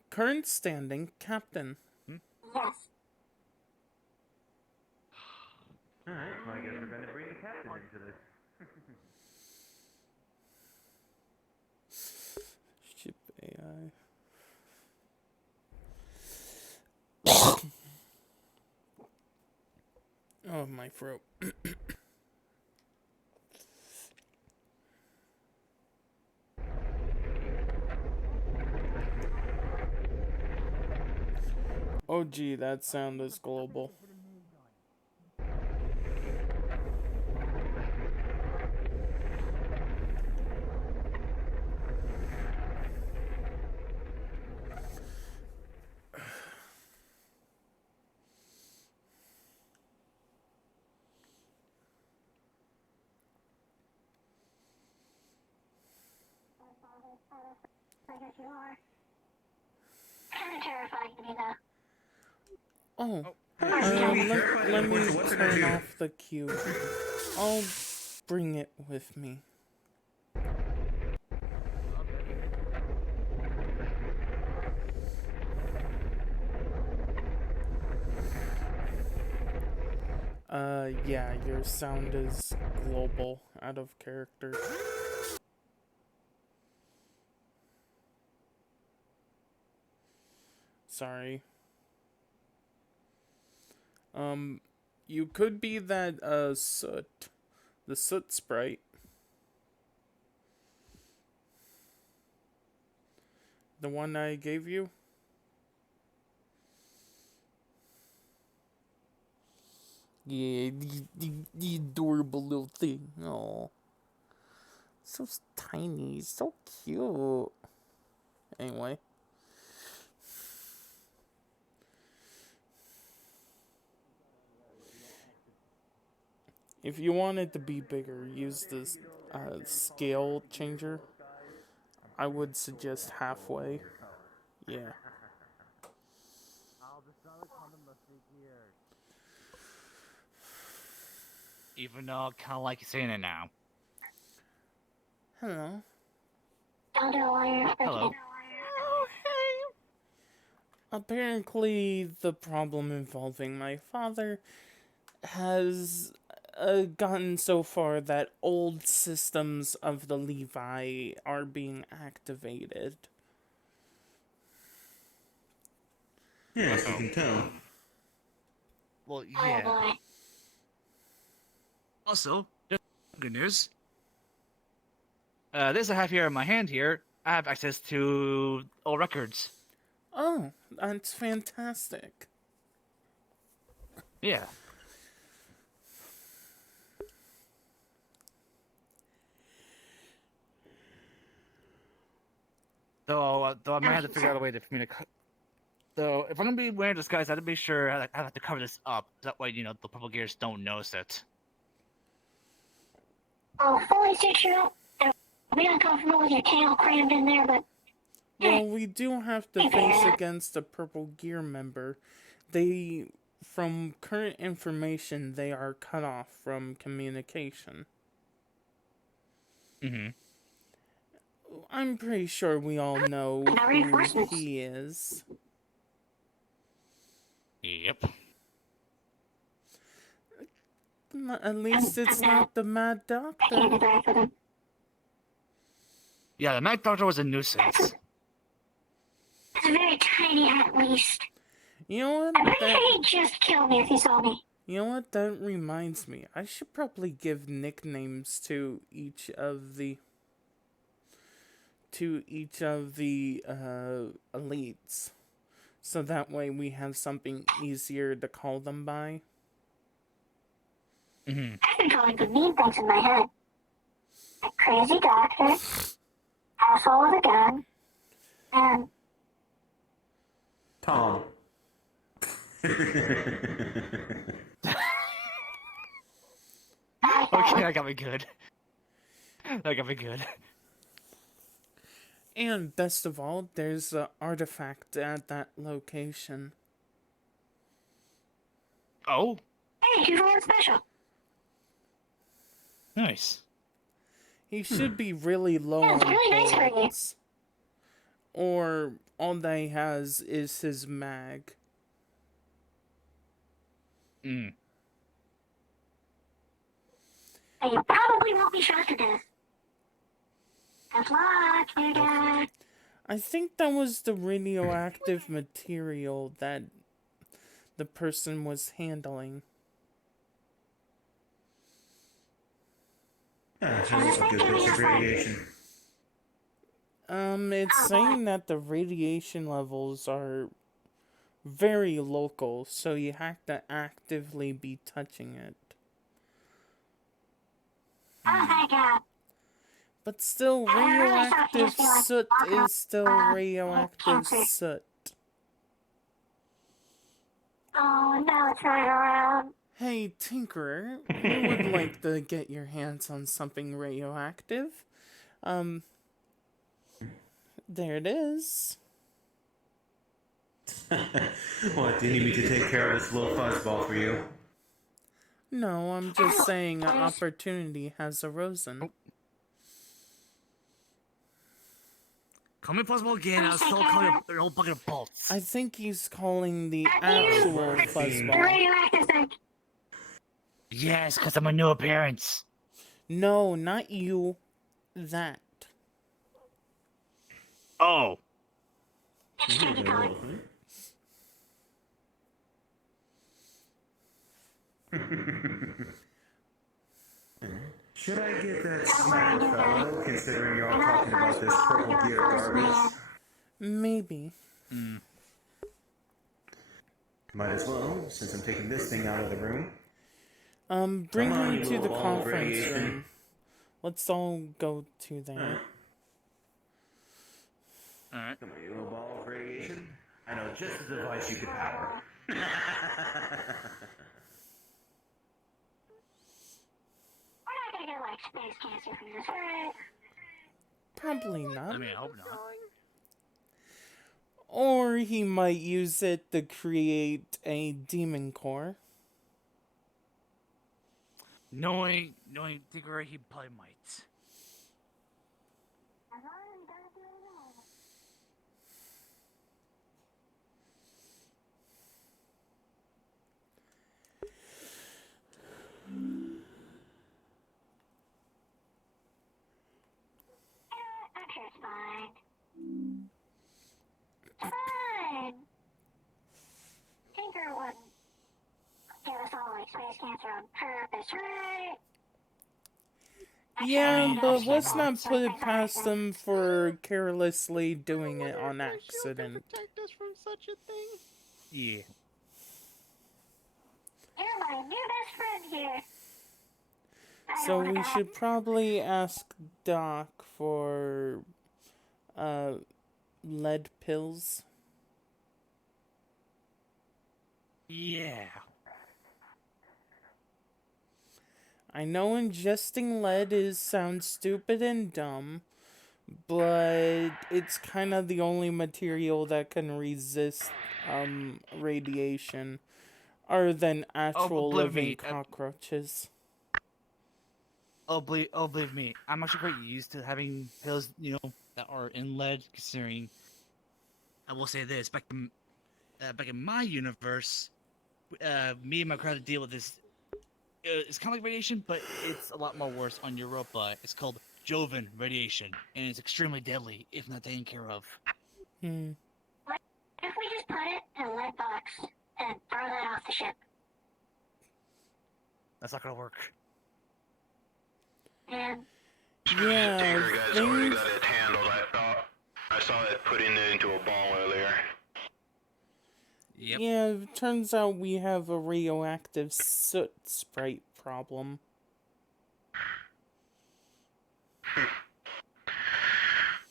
current standing captain. Yes. alright, well, I guess we're gonna bring the captain into this. Ship AI. Oh, my throat. Oh, gee, that sound is global. I guess you are. Kind of terrifying to me, though. Oh, terrified let to the point me of what's it gonna turn do? off the cube. I'll bring it with me. Yeah, your sound is global, out of character. Sorry. You could be that, soot. The soot sprite. The one I gave you? Yeah, the adorable little thing. Oh, so tiny, so cute. Anyway. If you want it to be bigger, use this scale changer. I would suggest halfway. Yeah. Even though I kind of like saying it now. Hello. Don't do it while you're Hello. Oh, hey. Apparently, the problem involving my father has gotten so far that old systems of the Levi are being activated. Yes, you can tell. Well, Oh yeah. boy. Also, just good news. This I have here in my hand here. I have access to all records. Oh, that's fantastic. Yeah. Though I might have to figure out a way to communicate. So if I'm gonna be wearing a disguise, I have to be sure I have to cover this up. That way, the purple gears don't notice it. I'll fully suit you up. It'll be uncomfortable with your tail crammed in there, but Well, we do have to face against a purple gear member. From current information, they are cut off from communication. Mm-hmm. I'm pretty sure we all know No who reinforcements. he is. Yep. At least it's not the Mad I can't Doctor. interact with him. Yeah, the Mad Doctor was a nuisance. It's very tiny at least. You know I'm what? pretty sure he'd just kill me if he saw me. You know what? That reminds me. I should probably give nicknames to each of the elites, so that way we have something easier to call them by. Mm-hmm. I've been calling the mean things in my head. A crazy doctor, asshole with a gun, and Tom. Okay, that got me good. That got me good. And best of all, there's an artifact at that location. Oh, hey, you for special. nice. He should be really low Yeah, on it's really nice for you. bullets. Or all that he has is his mag. Mm. And you probably won't be shot to death. Good luck, new guy. I think that was the radioactive material that the person was handling. Yeah, so that's a good dose of radiation. It's saying that the radiation levels are very local, so you have to actively be touching it. Oh, thank God. But still, radioactive soot is still radioactive soot. Oh, now it's right around. Hey, Tinkerer, who would like to get your hands on something radioactive? There it is. What, do you need me to take care of this little fuzzball for you? No, I'm just saying an opportunity has arisen. Call me possible again, I'll still call you an old bucket of bolts. I think he's calling the actual The fuzzball. radioactive thing. Yes, because I'm a new appearance. No, not you. That. Oh. It's tricky, Colin. Should I get that smack fellow, considering you're all talking about this purple gear garbage? Maybe. Might as well, since I'm taking this thing out of the room. Bring Come on, him you to little the ball of conference radiation. room. Let's all go to there. Alright. Come on, you little ball of radiation. I know just the device you could power. We're not gonna get, like, space cancer from this, right? Probably not. I mean, I hope not. Or he might use it to create a demon core. Knowing Tinkerer, he probably might. That's right. Yeah, mean, but actually, let's no. not put it past them for carelessly doing it on Wonder if my shield can accident. protect us from such a thing. Yeah. You're my new best friend here. I So don't we want to should probably ask Doc for uh lead pills. Yeah. I know ingesting lead sounds stupid and dumb, but it's kind of the only material that can resist radiation other than Oh, actual believe living me. cockroaches. Believe me. I'm actually quite used to having pills, that are in lead. Considering, I will say this: back in my universe, me and my crowd deal with this. It's kind of like radiation, but it's a lot more worse on Europa. It's called Jovan radiation, and it's extremely deadly if not taken care of. Hmm. if we just put it in a lead box and throw that off the ship. That's not gonna work. And Yeah, Tinker guy's already things. got it handled. I saw it putting it into a ball earlier. Yep. Yeah, it turns out we have a radioactive soot sprite problem.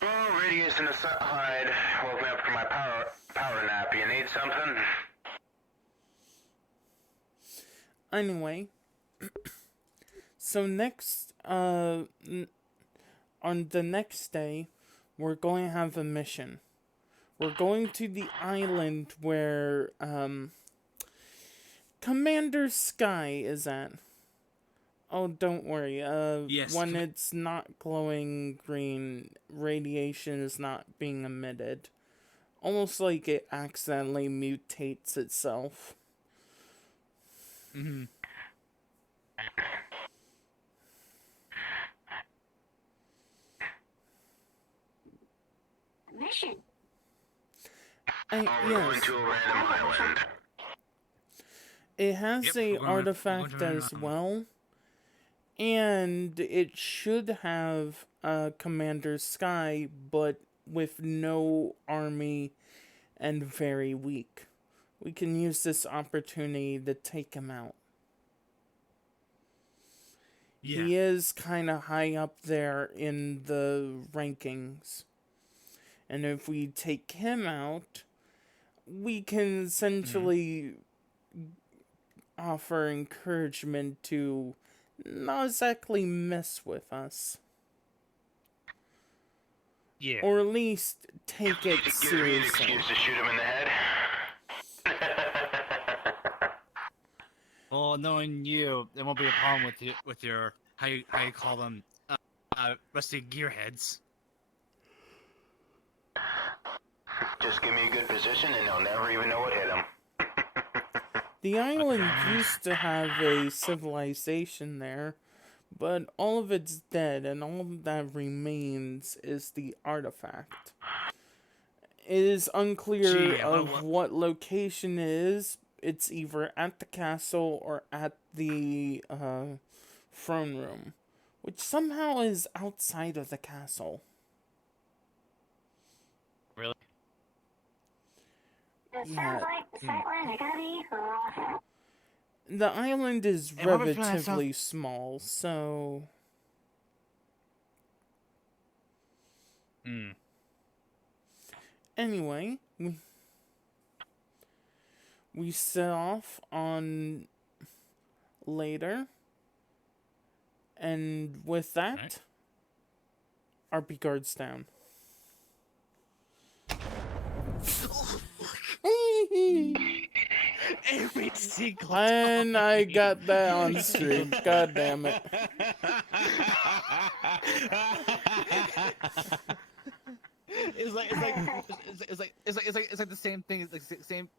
Oh, radius in the hide woke me up from my power nap. You need something? Anyway, so next, on the next day, we're going to have a mission. We're going to the island where, Commander Sky is at. Oh, don't worry. Yes, When it's not glowing green, radiation is not being emitted. Almost like it accidentally mutates itself. Mm-hmm. mission. We're going Yes, to a random island. it has Yep, a we're going to artifact random as island. well. And it should have Commander Sky, but with no army and very weak. We can use this opportunity to take him out. Yeah. He is kind of high up there in the rankings. And if we take him out, we can essentially offer encouragement to not exactly mess with us. Yeah. Or at least take it Gives me an seriously. excuse to shoot him in the head. Well, knowing you, there won't be a problem with your how you call them rusty gearheads. Just give me a good position and they'll never even know what hit him. The island used to have a civilization there, but all of it's dead, and all that remains is the artifact. It is unclear Gee, of what location it is. It's either at the castle or at the throne room, which somehow is outside of the castle. Really? It Yeah. sounds like the sightlines are gonna be rough. The island is And what if I relatively small, so Hmm. anyway, we set off on later, and with that, Right. RP guards down. Every single And I got that on stream. God damn it. It's like the same thing. It's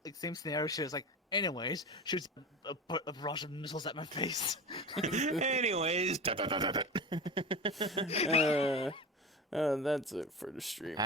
like same scenario. Shit. It's like, anyways, shoots a barrage of missiles at my face. Anyways. That's it for the stream.